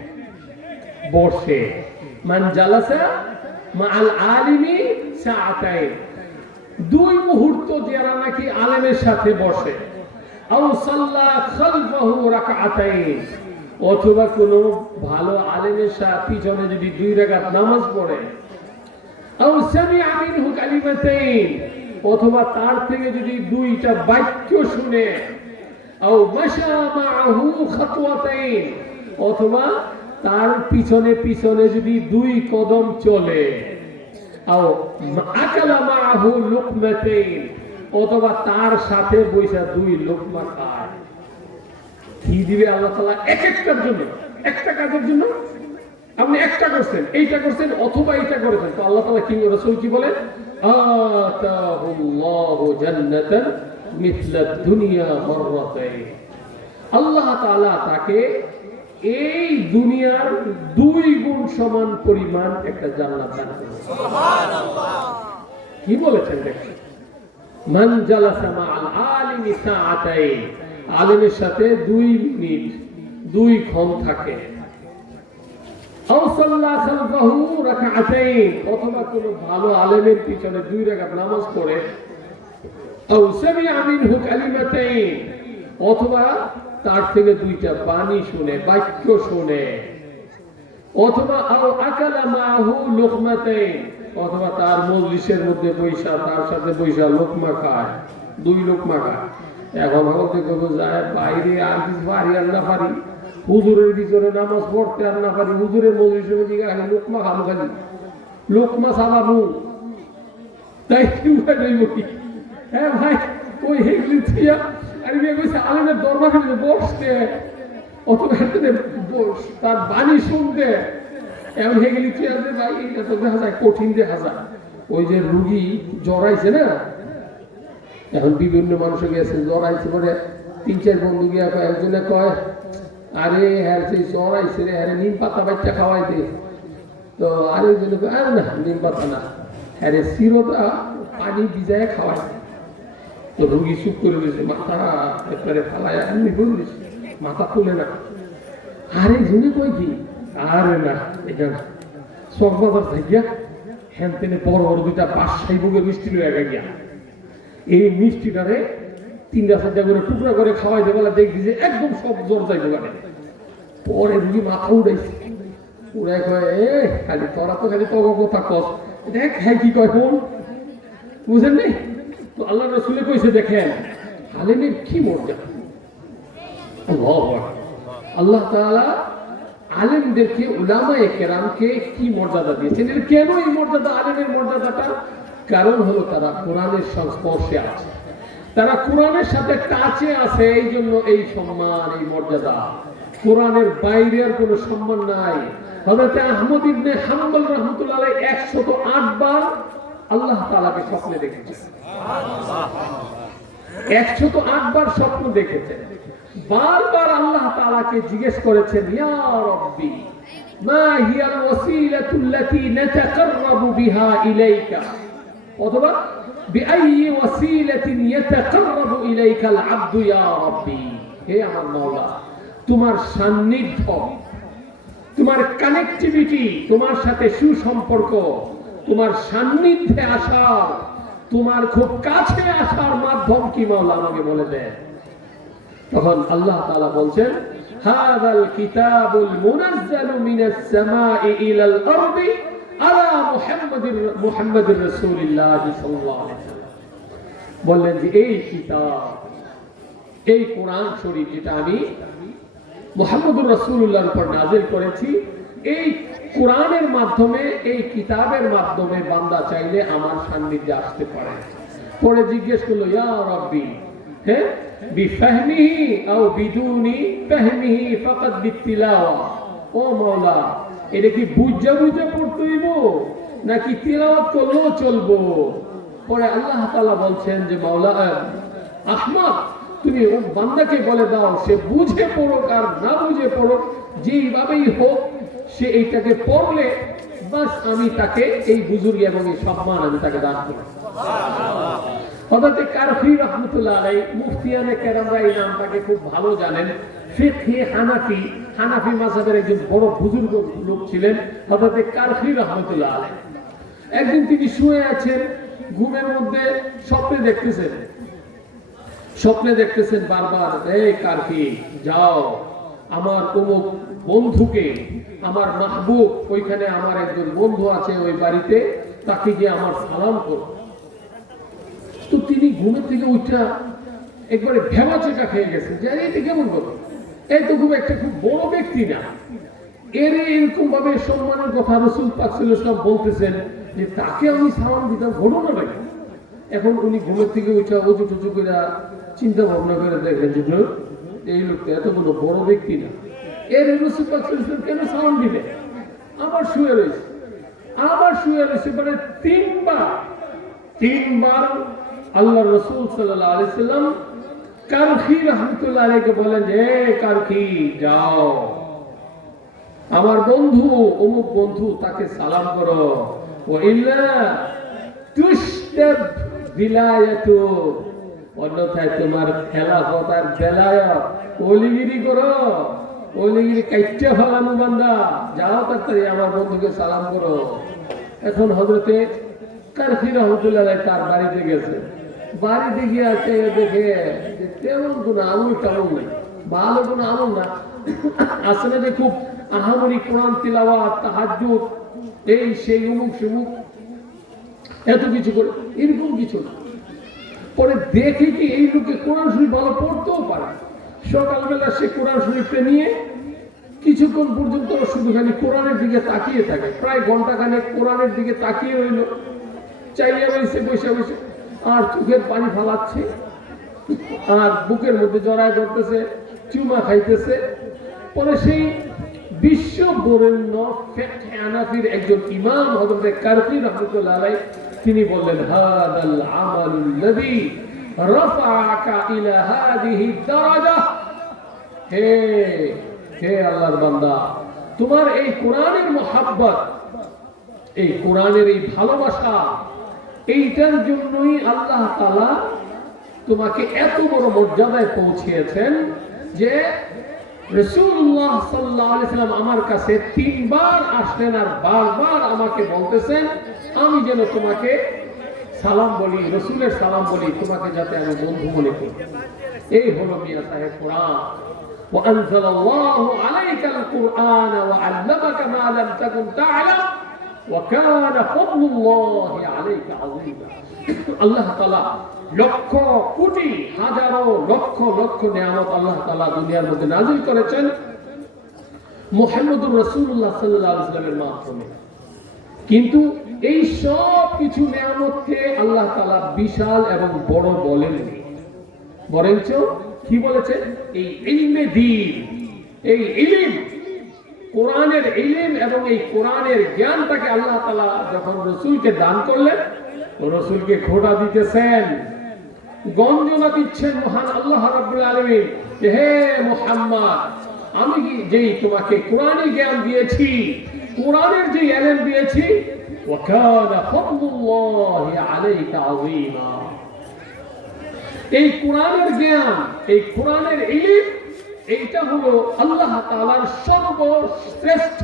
বসে, মান জালাসা মাআল আলিমি সাআতাইন, 2 মুহূর্ত যারা নাকি আলেমের সাথে বসে, আও সাল্লা খালফাহু রাকাতাইন, অথবা কোনো ভালো আলেমের সাথে পিছনে যদি 2 রাকাত নামাজ পড়ে, আও সামিআ মিনহু কালিমাতাইন, অথবা তার থেকে যদি 2টা বাক্য শুনে, আও মাশা মাআহু খাতওয়াতাইন, অথবা তার পিছনে পিছনে যদি 2 কদম চলে, আও আকালা মাআহু লুকমাতাইন, অথবা তার সাথে বৈশা 2 লোকমা খায়। কি দিবে আল্লাহ তাআলা এক একটার জন্য, একটা কাজের জন্য। আপনি একটা করছেন, এইটা করছেন, অথবা এইটা করেছেন, তো আল্লাহ তাআলা কি, রাসূল কি বলেন? আতাহুল্লাহু জান্নাতান মিথলা দুনিয়া মাররাতাইন, আল্লাহ তাআলা তাকে এই দুনিয়ার 2 গুণ সমান পরিমাণ একটা জান্নাত দান করেন। সুবহানাল্লাহ! কি বলেছেন দেখেন? মান জালাসা মাআল আলিমি সাআতাইন, আলেমের সাথে 2 মিনিট, 2 ক্ষণ থাকে, আও সাল্লা খালফাহু রাকাতাইন, অথবা কোনো ভালো আলেমের পিছনে 2 রাকাত নামাজ পড়ে, আও সামিআ মিনহু কালিমাতাইন, অথবা তার থেকে 2টা বাণী শুনে, বাক্য শুনে, অথবা আও আকালা মাআহু লুকমাতাইন, অথবা তার মজলিসের মধ্যে বৈশা, তার সাথে বৈশা লোকমা খায়, 2 লোকমা খায়, এখন হতে করবো যায় বাইরে আর কিছু পারি আর না পারি, হুজুরের ভিতরে নামাজ পড়তে আর না পারি, হুজুরের মজলিসের মধ্যে খালি লোকমা খাবো, খালি লোকমা চালাবো, তাই কি উপায় রইব কি? হ্যাঁ ভাই, ওই হেগলি থিয়া আমি কইছি আলেমের দরবার খালি বসতে অত তার বাণী শুনতে, এমন হেগলি থিয়া যে ভাই এটা তো দেখা যায় কঠিন দেখা যায়। ওই যে রুগী জড়াইছে না, এখন বিভিন্ন মানুষের গেছে জড়াইছে পরে 3-4 বন্ধু গিয়া কয়, একজনে কয় আরে হ্যাঁ সেই জড়াইছে রে, হ্যাঁ নিম পাতা বাচ্চা খাওয়াই দে। তো আরেকজনে কয় আরে না নিম পাতা না, হ্যাঁ সিরোটা পানি ভিজায় খাওয়াই। তো রুগী চুপ করে রয়েছে, মাথা একবারে ফালায় আমি বলিস, মাথা তুলে না। আরে জনে কয় কি আরে না এটা চকবাজার থাকিয়া হ্যান তেনে বড় বড় 2টা বাদশাহী বুকের মিষ্টি লয়ে গিয়া এই মিষ্টিটারে 3-4টা করে টুকরা করে খাওয়াই দেবেলা দেখবি যে একদম সব জ্বর যাই দোকানে। পরে রুগী মাথা উড়াইছে, উড়াই কয় এ খালি তোরা তো খালি তগ কথা কস, দেখ হ্যাঁ কি কয় ফোন বুঝেন নি? তো আল্লাহ রসুলে কইছে দেখেন আলেমের কি মর্যাদা। আল্লাহ তাআলা আলেমদেরকে উলামায়ে কেরামকে কি মর্যাদা দিয়েছেন। এর কেন এই মর্যাদা, আলেমের মর্যাদাটা? কারণ হলো তারা কোরআনের সংস্পর্শে আছে, তারা কোরআনের সাথে টাচে আছে, এই জন্য এই সম্মান, এই মর্যাদা। কোরআনের বাইরে আর কোনো সম্মান নাই। হযরত আহমদ ইবনে হাম্বল রাহমাতুল্লাহ আলাইহি 108 বার আল্লাহ তাআলাকে স্বপ্নে দেখেছেন, 108 বার স্বপ্ন দেখেছেন। বারবার আল্লাহ তাআলাকে জিজ্ঞেস করেছেন, ইয়া রাব্বি মা হিয়াল ওয়াসিলাতুল্লাতী নাতাকাররাবু বিহা ইলাইকা, অথবা বিআইয়ি ওয়াসিলাতিন ইয়াতাকাররাবু ইলাইকাল আবদু ইয়া রাব্বি, হে আমার মাওলা তোমার সান্নিধ্য, তোমার কানেক্টিভিটি, তোমার সাথে সুসম্পর্ক, তোমার সান্নিধ্যে আসার, তোমার খুব কাছে আসার মাধ্যম কি মাওলা আমাকে বলে দেন। তখন আল্লাহ তাআলা বলছেন, হাযাল কিতাবুল মুনাজ্জালু মিনাস সামাই ইলাল আরদি আলা মুহাম্মাদির রাসূলিল্লাহ সাল্লাল্লাহু আলাইহি ওয়াসাল্লাম। বললেন যে এই কিতাব, এই কোরআন শরীফ যেটা আমি মুহাম্মদুর রাসূলুল্লাহর উপর নাযিল করেছি, এই কোরআনের মাধ্যমে, এই কিতাবের মাধ্যমে বান্দা চাইলে আমার সান্নিধ্যে আসতে পারে। পরে জিজ্ঞেস করলো, ইয়া রাব্বি হ্যাঁ বিফাহমিহি আও বিদুনি ফাহমিহি ফাকাদ বিতিলাওয়া, ও মাওলা এটা কি বুঝা বুঝা পড়তে হইব নাকি তিলাওয়াত করলেও চলবো? পরে আল্লাহ তাআলা বলছেন যে মাওলা আহমদ তুমি ও বান্দাকে বলে দাও সে বুঝে পড়ুক আর না বুঝে পড়ুক, যেইভাবেই হোক সে এইটাকে পড়লে বাস আমি তাকে এই বুজুর্গ এবং এই সম্মান আমি তাকে দান করব। হযরত কারখী রাহমাতুল্লাহ আলাইহি, মুফতিয়ানে কেরামরা এই নামটাকে খুব ভালো জানেন। ফিকহে হানাফি, হানাফি মাযহাবের একজন বড় বুজুর্গ লোক ছিলেন হযরত কারখী রাহমাতুল্লাহ আলাইহি। একদিন তিনি শুয়ে আছেন, ঘুমের মধ্যে স্বপ্নে দেখতেছেন বারবার, এই কারখী যাও আমার অমুক বন্ধুকে, আমার মাহবুব, ওইখানে আমার একজন বন্ধু আছে ওই বাড়িতে, তাকে গিয়ে আমার সালাম করো। তো তিনি ঘুমের থেকে উঠা একবারে ভেবা চেকা খেয়ে গেছে যে এটা কেমন করো, এই তো খুব একটা খুব বড় ব্যক্তি না, এর এরকম ভাবে সম্মানের কথা রাসূল পাক সাল্লাল্লাহু আলাইহি ওয়াসাল্লাম বলতেছেন যে তাকে আমি সালাম দিতাম, ঘটনা নাকি? এখন উনি ঘুমের থেকে উঠা অজু টুজু করে চিন্তা ভাবনা করে দেখেন যে এই লোকটা এত কোনো বড় ব্যক্তি না, এর রাসূল পাক সাল্লাল্লাহু আলাইহি ওয়াসাল্লাম কেন সালাম দিবে? আবার শুয়ে রয়েছে মানে 3 বার আল্লাহ রাসূল সাল্লাল্লাহু আলাইহি ওয়াসাল্লাম কারখী রাহমাতুল্লাহ আলাইহিকে বলেন যে কারখী যাও আমার বন্ধু অমুক বন্ধু তাকে সালাম করো, ওয়া ইল্লা তুশতাব বিলায়াতু, অন্যথায় তোমার খেলাফত আর বেলায়াত ওলিগিরি করো, ওলিগিরি কাইট্টা ফেলানো বান্দা, যাও তাড়াতাড়ি আমার বন্ধুকে সালাম করো। এখন হযরতে কারখী রাহমাতুল্লাহ আলাইহি তার বাড়িতে গেছে, বাড়িতে গিয়ে আছে দেখে যে তেমন কোনো আমল টামল নেই, ভালো কোনো আমল না, আসলে যে খুব আহামরি কোরআন তিলাওয়াত তাহাজ্জুদ এই সেই অমুক সেমুক এত কিছু করে এরকম কিছু না। পরে দেখি কি এই লোকে কোরআন শরীফ ভালো পড়তেও পারে। সকালবেলা সে কোরআন শরীফটা নিয়ে কিছুক্ষণ পর্যন্ত শুধু খালি কোরআনের দিকে তাকিয়ে থাকে, প্রায় ঘন্টাখানেক কোরআনের দিকে তাকিয়ে রইল, চাইয়া রয়েছে বসে বসে, আর চোখের পানি ফালাচ্ছে, আর বুকের মধ্যে জড়ায় ধরতেছে, চুমা খাইতেছে। পরে সেই বিশ্ব বরেণ্য ফিকহ হানাফির একজন ইমাম হযরত কারকি রাহমাতুল্লাহ আলাইহি তিনি বললেন, হাদাল আমালুল্লাযী রাফাআকা ইলা হাদিহি দারাজা। হে হে আল্লাহর বান্দা, তোমার এই কোরআনের মুহাব্বত, এই কোরআনের এই ভালোবাসা, এইটার জন্যই আল্লাহ তাআলা তোমাকে এত বড় মর্যাদায় পৌঁছিয়েছেন যে রাসূলুল্লাহ সাল্লাল্লাহু আলাইহি সাল্লাম আমার কাছে 3 বার আসলেন আর বারবার আমাকে বলতেছেন আমি যেন তোমাকে সালাম বলি, রাসূলের সালাম বলি, তোমাকে যাতে আমি বন্ধু মনে করি। এই হলো মিয়া সাহেব কোরআন। وأنزل الله عليك القرآن وعلمك ما لم تكن تعلم وكان فضل الله عليك عظيما। আল্লাহ তাআলা লক্ষ কোটি হাজারো লক্ষ লক্ষ নিয়ামত আল্লাহ তাআলা দুনিয়ার মধ্যে নাযিল করেছেন মুহাম্মদুর রাসূলুল্লাহ সাল্লাল্লাহু আলাইহি ওয়াসাল্লামের মাধ্যমে। কিন্তু এই সব কিছু নিয়ামতকে আল্লাহ তাআলা বিশাল এবং বড় বলেননি, বরঞ্চ কি বলেছেন, এই ইলমে দ্বীন, এই ইলম, কোরআনের ইলম এবং এই কোরআনের জ্ঞানটাকে আল্লাহ তাআলা যখন রাসূলকে দান করলেন, রাসূলকে খোঁটা দিতেছেন, গঞ্জনা দিচ্ছেন মহান আল্লাহ রাব্বুল আলামিন, হে মুহাম্মদ, আমি যেই তোমাকে কোরআনী জ্ঞান দিয়েছি, কোরআনের যে ইলম দিয়েছি, ওয়া কানা ফাদলুল্লাহি আলাইকা আযীমা। এই কোরআনের জ্ঞান, এই কোরআনের ইলম, এইটা হলো আল্লাহ তাআলার সর্বশ্রেষ্ঠ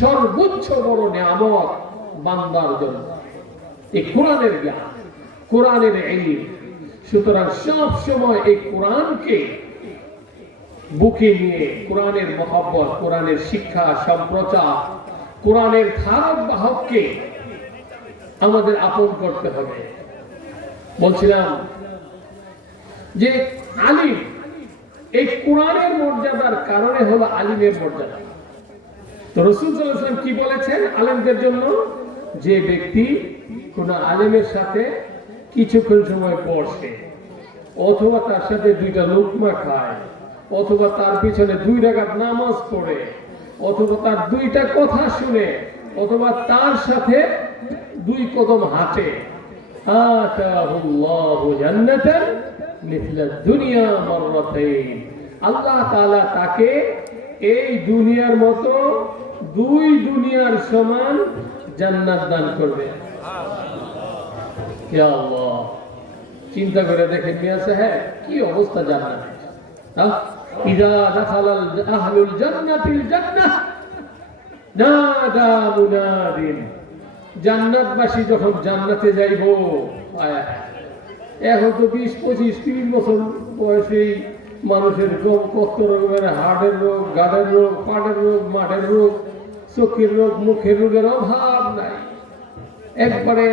সর্বোচ্চ বড় নিয়ামত বান্দার জন্য, এই কোরআনের জ্ঞান, কোরআনের ইলম। সুতরাং সব সময় এই কোরআনকে বুকে নিয়ে কোরআনের মহব্বত, কোরআনের শিক্ষা সম্প্রচার, কোরআনের ধারক বাহককে আমাদের আপন করতে হবে। বলছিলাম যে আলিম, এই কোরআনের মর্যাদার কারণে হলো আলিমের মর্যাদা। তো রাসূল সাল্লাল্লাহু আলাইহি ওয়াসাল্লাম কি বলেছেন আলেমদের জন্য, যে ব্যক্তি কোন আলেমের সাথে কিছুক্ষণ সময় বসে, অথবা তার সাথে 2টা লুকমা খায়, অথবা তার পিছনে 2 রাকাত নামাজ পড়ে, অথবা তার 2টা কথা শুনে, অথবা তার সাথে 2 কদম হাঁটে, আতাহুল্লাহু জান্নাতান মিথলা দুনিয়া মাররাতাইন। আল্লাহ তাআলা তাকে এই দুনিয়ার মতো 2 দুনিয়ার সমান জান্নাত দান করবে। ইয়া আল্লাহ, চিন্তা করে দেখেন মিয়া সাহেব, কি অবস্থা জান্নাতের। ইযা দাখালাল আহলুল জান্নাতিল জান্নাহ নাদা মুনাদিন। জান্নাতবাসী যখন জান্নাতে যাইব, এখন তো 20, 25, 30 বছর বয়সী মানুষের কত রকমের হার্টের রোগ, গাড়ের রোগ, পাটের রোগ, মাঠের রোগ, চোখের রোগ, মুখের রোগের অভাব নাই, একবারে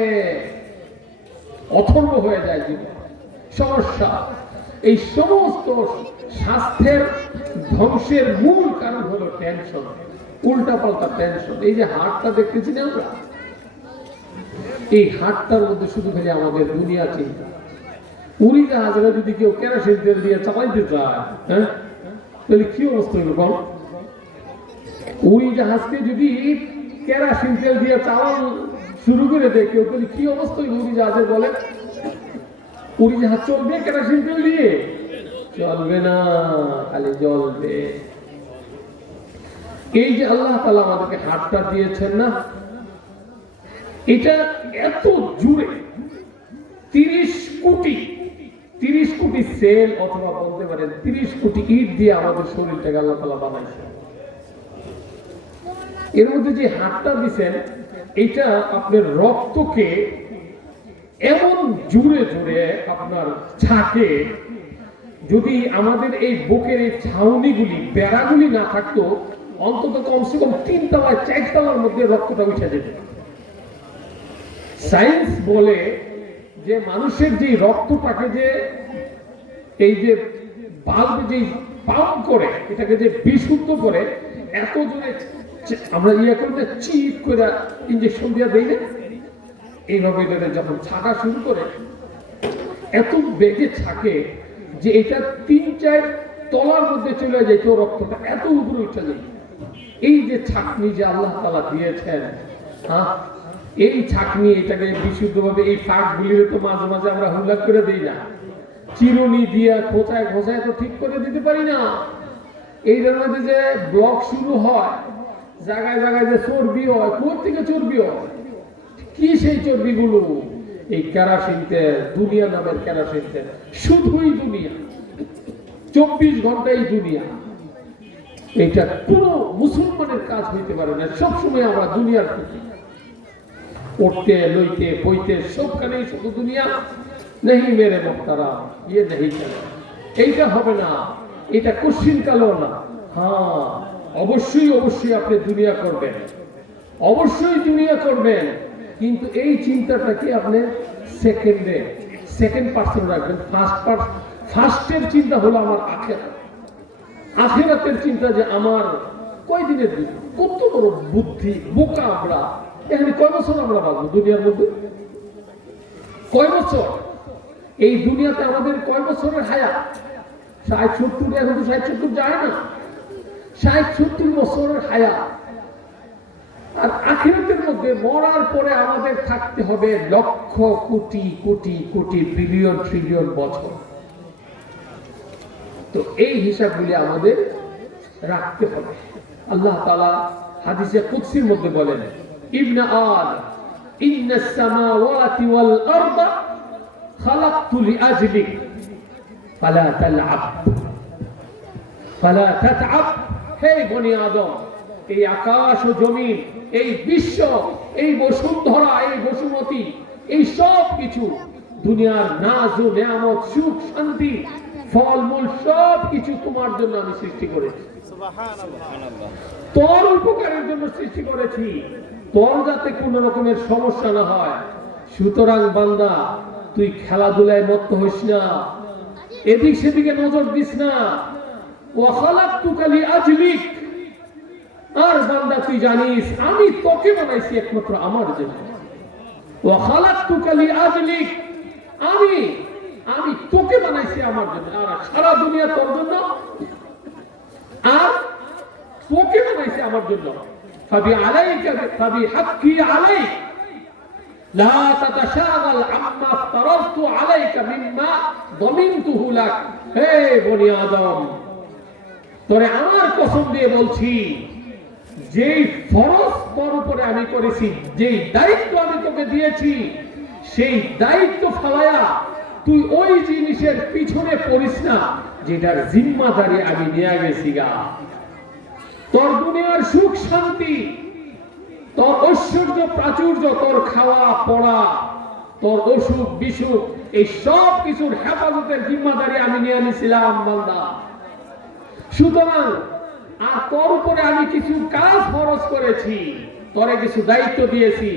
অথর্ব হয়ে যায় জীবন, সমস্যা। এই সমস্ত স্বাস্থ্যের ধ্বংসের মূল কারণ হলো টেনশন, উল্টা পাল্টা টেনশন। এই যে হার্টটা দেখতেছি না আমরা, এই হার্টটার মধ্যে শুধু খালি আমাদের দুনিয়া চিন্তা। উড়ি জাহাজরা যদি কেউ কেরোসিন তেল দিয়ে চালাইতে চায়, হ্যাঁ, তাহলে কি অবস্থা হইল বল? উড়ি জাহাজকে যদি কেরোসিন তেল দিয়ে চালানো শুরু করে দেয় কেউ, তাহলে কি অবস্থা হইল উড়ি জাহাজের বলে? উড়ি জাহাজ চলবে কেরোসিন তেল দিয়ে? চলবে না, খালি জ্বলবে। এই যে আল্লাহ তাআলা আমাদেরকে হার্টটা দিয়েছেন না, এটা এত জুড়ে 30 কোটি সেল, অথবা বলতে পারেন 30 কোটি ইট দিয়ে আমাদের শরীরটাকে আল্লাহ তাআলা বানাইছেন। এর মধ্যে যে হাড়টা দিচ্ছেন, এটা আপনার রক্তকে এমন জুড়ে জুড়ে আপনার ছাকে, যদি আমাদের এই বুকের এই ছাউনিগুলি, বেড়াগুলি না থাকতো, অন্তত কমসে কম 3 তলায় 4 তলার মধ্যে রক্তটা উঠে যেত। সায়েন্স বলে যে মানুষের যে রক্তটাকে যে এই যে বাল্ব যে পাম্প করে এটাকে যে বিশুদ্ধ করে এত জোরে আমরা ইয়ে করে চিপ করে ইঞ্জেকশন দিয়ে দেই না, এইভাবে এটাতে যখন ছাকা শুরু করে এত বেগে ছাকে যে এটা 3-4 তলার মধ্যে চলে যায়, তো রক্তটা এত উপরে উঠে যায়। এই যে ছাকনি যে আল্লাহ তাআলা দিয়েছেন, হ্যাঁ, এই ছাকনি এটাকে বিশুদ্ধভাবে এই ফাঁকগুলিরে তো মাঝে মাঝে আমরা হুলা করে দিই না, চিরুনি দিয়া খোঁচায় খোঁচায় তো ঠিক করে দিতে পারি না। এই মধ্যে যে ব্লক শুরু হয়, জায়গায় জায়গায় যে চর্বি হয়, কোথা থেকে চর্বি হয়, কি সেই চর্বিগুলো? এই কেরাসিন তেল, দুনিয়া নামের কেরাসিন তেল, শুধুই দুনিয়া, 24 ঘন্টাই দুনিয়া। এটা কোনো মুসলমানের কাজ হইতে পারে না। সবসময় আমরা দুনিয়ার প্রতি উঠতে লইতে বইতে সবখানেই শুধু দুনিয়া। নেই মেরে মোহতারা, ইয়ে নেই চলে, এইটা হবে না, এটা কোশ্চিন কালও না। হ্যাঁ, অবশ্যই অবশ্যই আপনি দুনিয়া করবেন, অবশ্যই দুনিয়া করবেন, কিন্তু এই চিন্তাটাকে আপনি সেকেন্ড পার্সন রাখবেন। ফার্স্টের চিন্তা হলো আমার আখিরাত, আখিরাতের চিন্তা যে আমার কয়দিনের দিন, কত বড় বুদ্ধি বোকা আমরা। এখানে কয় বছর আমরা বাঁচবো দুনিয়ার মধ্যে? কয় বছর এই দুনিয়াতে আমাদের কয় বছরের হায়াত? 60-70, এখন তো 60-70 যায় না, 60-70 বছরের হায়াত। আর আখিরাতের মধ্যে মরার পরে আমাদের থাকতে হবে লক্ষ কোটি কোটি কোটি বিলিয়ন ট্রিলিয়ন বছর। তো এই হিসাবগুলি আমাদের রাখতে হবে। আল্লাহ তাআলা হাদিসে কুদসির মধ্যে বলেন, ইবনে আদম ইন্নাস সামাওয়াতি ওয়াল আরদা খালাকতু লিআজলিক ফালা তালআব ফালা তাতআব। হে বনি আদম, এই আকাশ ও জমিন, এই বিশ্ব, এই বসুন্ধরা, এই বসুমতী, এই সব কিছু দুনিয়ার নাজ ও নেয়ামত, সুখ শান্তি, ফলমূল সব কিছু তোমার জন্য আমি সৃষ্টি করেছি, তোর উপকারের জন্য সৃষ্টি করেছি, তোর যাতে কোন রকমের সমস্যা না হয়। সুতরাং বান্দা, তুই খেলাধুলায় মত্ত হইস না, এদিক সেদিকে নজর দিস না। ওয়া খালাকতুকা লিআজলিক, আর বান্দা তুই জানিস আমি তোকে বানাইছি একমাত্র আমার জন্য। ওয়া খালাকতুকা লিআজলিক, আমি তোকে বানাইছি আমার জন্য, আর সারা দুনিয়া তোর জন্য, আর তোকে বানাইছি আমার জন্য। ফাবি আলাইকা ফাবি হাক্কি আলাইক লা তাতাশাগাল আম্মা ফারাদতু আলাইকা মিম্মা দামিনতুহু লাক। হে বনি আদম, তোরে আমার কসম দিয়ে বলছি, যেই ফরজ তোর উপরে আমি করেছি, যেই দায়িত্ব আমি তোকে দিয়েছি, সেই দায়িত্ব ফালায়া তুই ওই জিনিসের পিছনে পড়িস না যেটার জিম্মাদারি আমি নিয়ে গেছি গা। তোর দুনিয়ার সুখ শান্তি, তোর ঐশ্বর্য প্রাচুর্য, তোর খাওয়া পড়া, তোর অসুখ বিসুখ, এই সব কিছুর হেফাজতের জিম্মাদারি আমি নিয়ে নিয়েছিলাম বান্দা। সুতরাং আর তোর উপরে আমি কিছু কাজ ফরজ করেছি, তোরে কিছু দায়িত্ব দিয়েছি।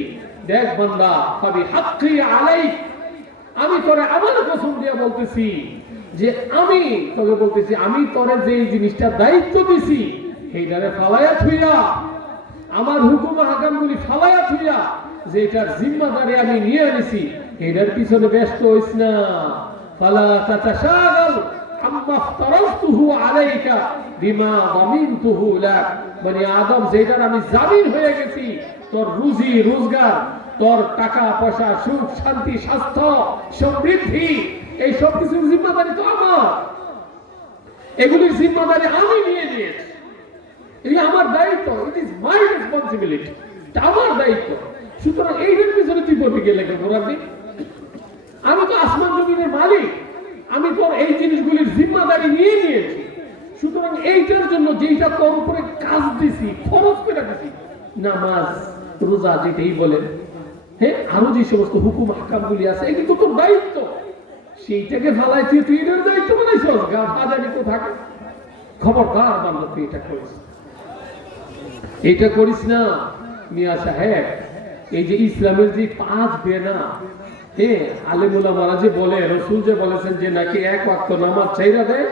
দেখ বান্দা, ফাবি হাক্কি আলাইক, আমি তোরে আমার কসম দিয়ে বলতেছি যে আমি তোকে বলতেছি, আমি তোরে যে জিনিসটা দায়িত্ব দিছি সেইটারে ফালাইয়া থুইয়া, আমার হুকুম হাকামগুলি ফালাইয়া থুইয়া, যে এটার জিম্মাদারি আমি নিয়ে নিছি, এটার পিছনে ব্যস্ত হইস না। ফালা তাতাশাগাল আম্মা ফারাদতুহু আলাইকা বিমা দামিনতুহু লাক। মানে আদম, যেটার আমি জামিন হয়ে গেছি, তোর রুজি রোজগার, তোর টাকা পয়সা, সুখ শান্তি, স্বাস্থ্য, সমৃদ্ধি, এই সব কিছুর জিম্মাদারি তো আমার, এগুলির জিম্মাদারি আমি নিয়ে নিয়েছি। এই আমার দায়িত্ব, ইট ইজ মাই রেসপন্সিবিলিটি, এটা আমার দায়িত্ব। সুতরাং এইটার পিছনে তুই করবি গেলে গোরাবি? আমি তো আসমান জমিনের মালিক, আমি তোর এই জিনিসগুলির জিম্মাদারি নিয়ে নিয়েছি। সুতরাং এইটার জন্য যেইটা তোর উপরে কাজ দিছি, খরচ করে দিছি, নামাজ রোজা যেটাই বলেন, হ্যাঁ, আরো যে সমস্ত হুকুম হাকামগুলি আছে, এগুলো তো তোর দায়িত্ব। সেইটাকে ফালাই তুই এটার দায়িত্ব বানাইছ, গা ভাজাবি তো থাকে। খবরদার বান্ধব, তুই এটা করিস, এটা করিস না। মিয়া সাহেব, এই যে ইসলামের যে 5 বেনা, হ্যাঁ, আলেমুল আমারা যে বলে, রসুল যে বলেছেন যে নাকি এক ওয়াক্ত নামাজ চাইরা দেয়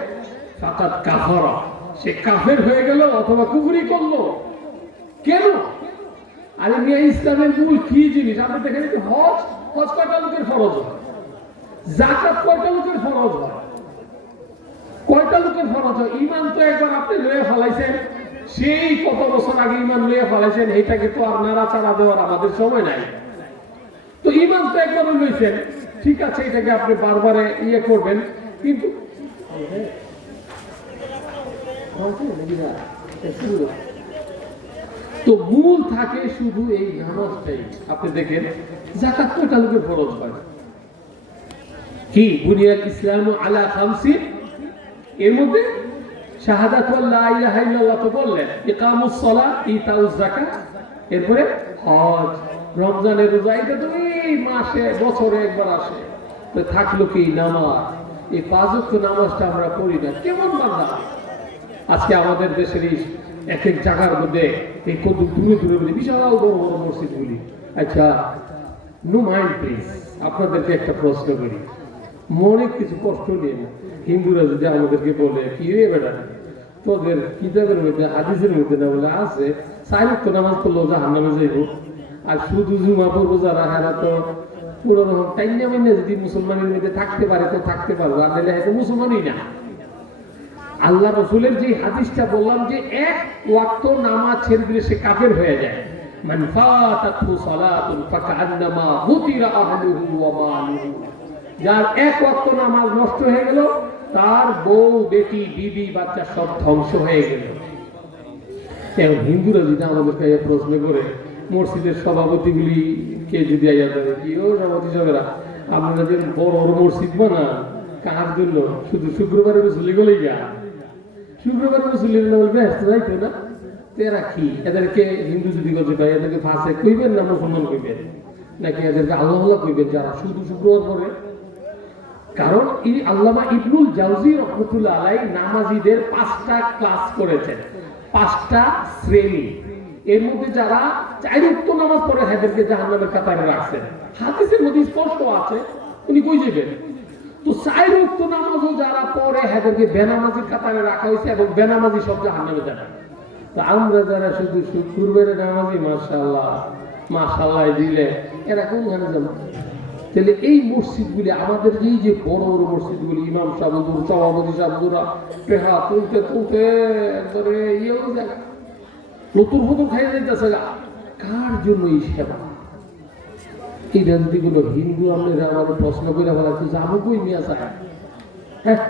ফাকাত কাফারা, সে কাফের হয়ে গেল অথবা কুফরি করলো। কেন? আরে মিয়া, ইসলামের মূল কি জিনিস আপনি দেখেন, হজ হজ কয়টা লোকের ফরজ হয়, যাকাত কয়টা লোকের ফরজ হয়, কয়টা লোকের ফরজ হয়, ইমান তো একবার আপনি লয়ে ফেলাইছেন, সেই কত বছর আগে ইমান লয়ে ফেলাইছেন, এইটাকে তো আর নাড়াচাড়া দেওয়ার আমাদের সময় নাই। তো ইমান তো একবার লইছেন, ঠিক আছে, এটাকে আপনি বারবারে ইয়ে করবেন, কিন্তু তো মূল থাকে শুধু এই নামাজটাই। আপনি দেখেন যাকাত কয়টা লোকের ফরজ হয়, কি বুনিয়াল ইসলাম আলা খামসিন, এর মধ্যে শাহাদাত লা ইলাহা ইল্লাল্লাহ তো বললেন, ইকামুস সালাত, ইতাউজ যাকাত, এরপরে হজ, রমজানের রোজা, এটা তো এই মাসে বছরে একবার আসে। তো থাকলো কি নামাজ, এই পাঁচ ওয়াক্ত নামাজটা আমরা পড়ি না। কেমন বান্দা আজকে আমাদের দেশের এক এক জায়গার মধ্যে এই কত দূরে দূরে মধ্যে বিশাল বড় বড় মসজিদগুলি। আচ্ছা, নো মাইন্ড প্লিজ, আপনাদেরকে একটা প্রশ্ন করি, মনে কিছু কষ্ট নিয়ে না। হিন্দুরা যদি আমাদেরকে বলে কি রে বেটা, তোদের কিতাবের মধ্যে হাদিসের মধ্যে না বলে আছে চার ওয়াক্ত নামাজ পড়লেও জাহান্নামে যাইব, আর শুধু জুমা পড়বো যারা, হেরা তো পুরো রকম টাইনা মাইনা যদি মুসলমানের মধ্যে থাকতে পারে তো থাকতে পারবো, আর নাহলে হয়তো মুসলমানই না। আল্লাহ রসুলের যে হাদিসটা বললাম যে এক ওয়াক্ত নামাজ ছেড়ে দিলে সে কাফের হয়ে যায়, মান ফাতাতহু সালাতুন ফাকান্নামা গুতিরা আহলুহু ওয়া মালুহু, যার এক ওয়াক্ত নামাজ নষ্ট হয়ে গেল, তার বউ বেটি বিবি বাচ্চা সব ধ্বংস হয়ে গেল। এখন হিন্দুরা যদি আমাদেরকে প্রশ্ন করে, মসজিদের সভাপতিগুলি কে যদি আইয়া ধরে, কি ও সভাপতি সাহেবেরা, আপনারা যে বড় বড় মসজিদ বানান কার জন্য? শুধু শুক্রবারে মুসলি গলেই যা, শুক্রবারে মুসলি বলবে আসতে যাইতো না, তেরা কি এদেরকে হিন্দু যদি বলতে পারে, এদেরকে ফাঁসে কইবেন না মুসলমান কইবেন, নাকি এদেরকে আল্লাহ আল্লাহ কইবেন যারা শুধু শুক্রবার পরে? কারণ এই আল্লামা ইবনুল জাওজি রহমতুল্লাহ আলাইহি নামাজীদের 5টা ক্লাস করেছেন, 5টা শ্রেণী। এর মধ্যে যারা 4 ওয়াক্ত নামাজ পড়ে এদেরকে জাহান্নামের কাতারে রাখছেন। হাদিসের মধ্যে স্পষ্ট আছে, উনি কই যাবেন? তো 4 ওয়াক্ত নামাজও যারা পড়ে এদেরকে বেনামাজির কাতারে রাখা হয়েছে, এবং বেনামাজি সব জাহান্নামে যাবে। তো আমরা যারা শুধু শুক্রবারে নামাজি, মাশাআল্লাহ মাশাআল্লাহ দিলে, এরা কোনখানে যাবে? তাহলে এই মসজিদগুলি আমাদের এই যে বড় বড় মসজিদগুলি, ইমাম সাহেব, সভাপতি সাহেবরা পেহা তুলতে তুলতে একবারে ইয়ে হয়ে যায়, নতুন নতুন খাই যাইতেছে। কার জন্য এই সেবা? এই রাজনীতিগুলো হিন্দু আমরা আমাদের প্রশ্ন করে বলা, যাবো কই নিয়ে যায়? হ্যাঁ,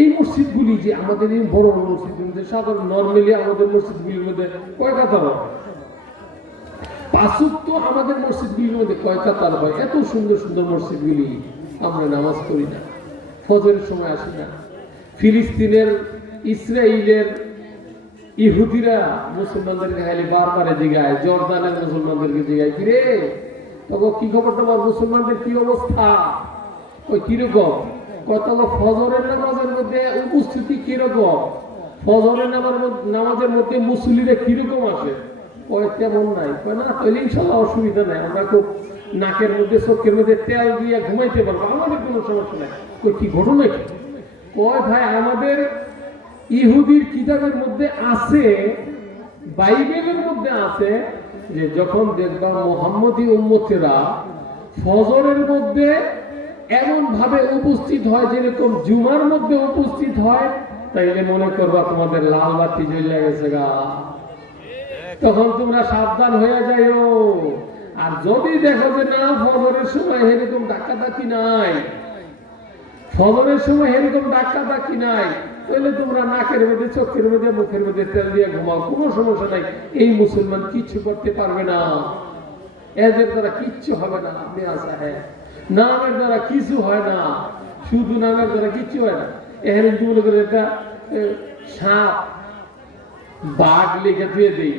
এই মসজিদগুলি যে আমাদের এই বড় বড় মসজিদের মধ্যে, সাধারণ নর্মালি আমাদের মসজিদগুলির মধ্যে কয় কাতার হয়? 5 ওয়াক্ত আমাদের মসজিদগুলির মধ্যে কয় কাতার হয়? এত সুন্দর সুন্দর মসজিদগুলি আমরা নামাজ পড়ি না, ফজরের সময় আসি না। ফিলিস্তিনের, ইসরায়েলের ইহুদিরা মুসলমানদেরকে খালি বারবারে জিগায়, জর্দানের মুসলমানদেরকে জিগায়, কি রে তখন কি খবর তোমার, মুসলমানদের কি অবস্থা, ওই কিরকম? কত ফজরের নামাজের মধ্যে উপস্থিতি কিরকম, ফজরের নামাজের মধ্যে মুসল্লিরা কিরকম আসে? ওই তেমন নাই। না, তাহলে ইনশাল্লাহ অসুবিধা নাই, আমরা খুব নাকের মধ্যে চোখের মধ্যে তেল দিয়ে ঘুমাইতে পারবো, আমাদের কোনো সমস্যা নাই। ওই কি ঘটনা কি? কয় ভাই, আমাদের ইহুদির কিতাবের মধ্যে আছে, বাইবেলের মধ্যে আছে যে যখন দেখবা মুহাম্মদী উম্মতেরা ফজরের মধ্যে এমন ভাবে উপস্থিত হয় যেরকম জুমার মধ্যে উপস্থিত হয়, তাইলে মনে করবা তোমাদের লাল বাতি জ্বলে গেছে গা, তখন তোমরা সাবধান হয়ে যাইও। আর যদি দেখো যে না, ফজরের সময় এরকম ধাক্কাধাক্কি নাই, ফজরের সময় এরকম ধাক্কাধাক্কি নাই, তাহলে তোমরা নাকের মধ্যে, চোখের মধ্যে, মুখের মধ্যে তেল দিয়ে ঘুমাও, কোনো সমস্যা নাই। এই মুসলমান কিচ্ছু করতে পারবে না, এদের দ্বারা কিচ্ছু হবে না। আপনি আসা, হ্যাঁ, নামের দ্বারা কিছু হয় না, শুধু নামের দ্বারা কিচ্ছু হয় না। এখানে কি মনে করে একটা সাপ বাঘ লিখে ধুয়ে দিই।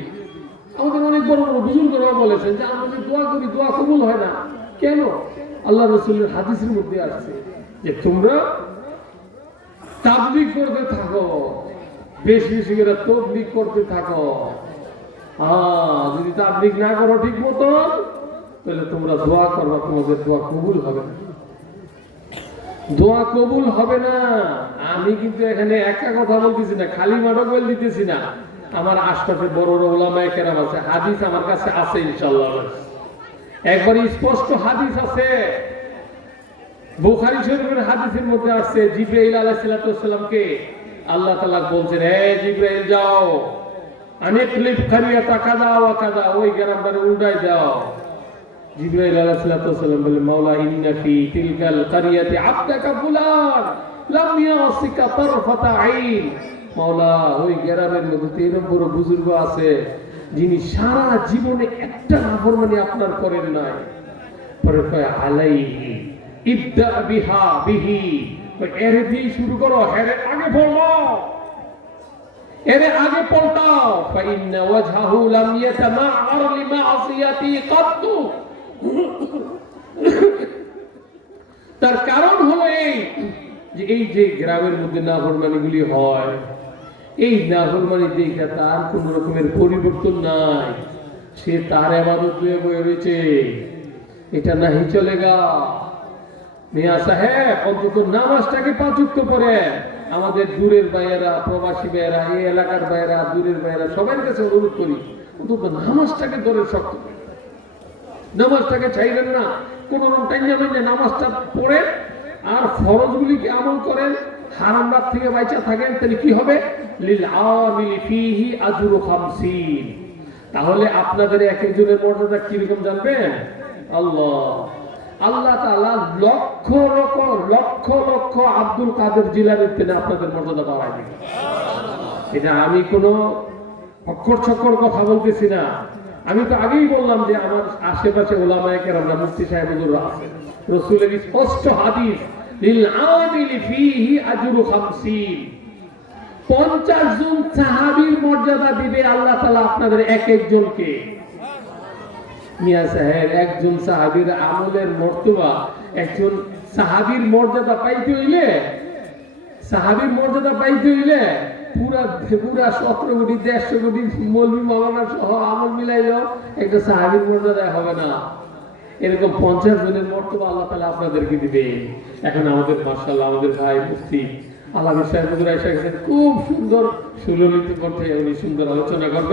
আমাদের অনেক বড় বড় বুজুর্গরাও বলেছেন যে আমরা যে দোয়া করি, দোয়া কবুল হয় না। কেন? আল্লাহ রসুলের হাদিসের মধ্যে আসছে যে তোমরা তাবলীগ করতে থাকো, বেশি বেশি করে তাবলীগ করতে থাকো। যদি তাবলীগ না করো ঠিক মতন, তাহলে তোমরা দোয়া করবা, তোমাদের দোয়া কবুল হবে না। দোয়া কবুল হবে না। আমি কিন্তু এখানে একা কথা বলতেছি না, খালি মাঠও বল দিতেছি না। আমার আশপাশে বড় বড় ওলামায়ে কেরাম আছে, হাদিস আমার কাছে আছে ইনশাআল্লাহ। একবার স্পষ্ট হাদিস আছে, বুখারী শরীফের হাদিসের মধ্যে আছে, জিবরাইল আলাইহিস সালামকে আল্লাহ তাআলা বলছেন, হে জিবরাইল যাও, আনিকলিফ কারিয়াতা কাযা ওয়া কাযা, ওই গ্রামটারে উল্টাই দাও। জিবরাইল আলাইহিস সালাম বলেন, মাওলা ইন্না ফি তিলকাল কারিয়াতি আবদাকা ফুলান লাম ইয়াসিকা তারফাতা আইন। মাওলা ওই গ্রামের মধ্যে এরকম বড় বুজুর্গ আছে যিনি সারা জীবনে একটা নাফরমানি আপনার করেন নাই। পরে কয় আলাইহি ইবদা বিহা বিহি, এর দিয়ে শুরু করো, এর আগে পড়ো, এর আগে পড়তাও। ফাইন্না ওয়াজহাহু লাম ইয়াতামাআর লিমা'সিয়াতি কাত্তু, তার কারণ হলো এই যে এই যে গ্রামের মধ্যে নাফরমানিগুলি হয়, এই নাফরমানি দেখে তার কোন রকমের পরিবর্তন নাই, সে তার ইবাদত নিয়ে বয়ে রয়েছে, এটা নাহি চলেগা। মিয়া সাহেব অন্তত নামাজটাকে 5 ওয়াক্ত পড়ে। আমাদের দূরের ভাইয়েরা, প্রবাসী ভাইয়েরা, এই এলাকার ভাইয়েরা, দূরের ভাইয়েরা, সবার কাছে অনুরোধ করি অন্তত নামাজটাকে ধরে শক্ত করে, নামাজটাকে ছাইবেন না। কোন রকম টাইনা নামাজটা পড়ে আর ফরজগুলিকে আমল করেন, হারাম রাত থেকে বাইচা থাকেন, তাহলে কি হবে? লিল আমিলি ফিহি আজরু 50। তাহলে আপনাদের এক একজনের মর্যাদা কিরকম জানবেন? আল্লাহ তাআলা লক্ষ লক্ষ আব্দুল কাদের জিলানীর থেকে আপনাদের মর্যাদা বাড়ায় দিবেন। এটা আমি কোনো অক্ষর ছক্কর কথা বলতেছি না। আমি তো আগেই বললাম যে আমার আশেপাশে ওলামায়ে কেরামরা, মুফতি সাহেব হুজুররা আছে, রাসূলের স্পষ্ট হাদিস, লিল আমিলি ফিহি আজরু 50। 50 জন সাহাবীর মর্যাদা দিবে আল্লাহ তাআলা আপনাদের এক একজনকে। মিয়া সাহেব, একজন সাহাবীর আমলের মর্তবা, একজন সাহাবীর মর্যাদা পাইতে হইলে, পুরা 17 কোটি 150 কোটি মৌলভী মাওলানা সহ আমল মিলাইলেও একটা সাহাবীর মর্যাদা হবে না। এরকম 50 জনের মর্তবা আল্লাহ তাআলা আপনাদেরকে দিবে। এখন আমাদের মাশাআল্লাহ আমাদের ভাই মুফতি আলামী সাহেব হুজুর এসে গেছেন, খুব সুন্দর সুললিত কণ্ঠে উনি সুন্দর আলোচনা করবেন।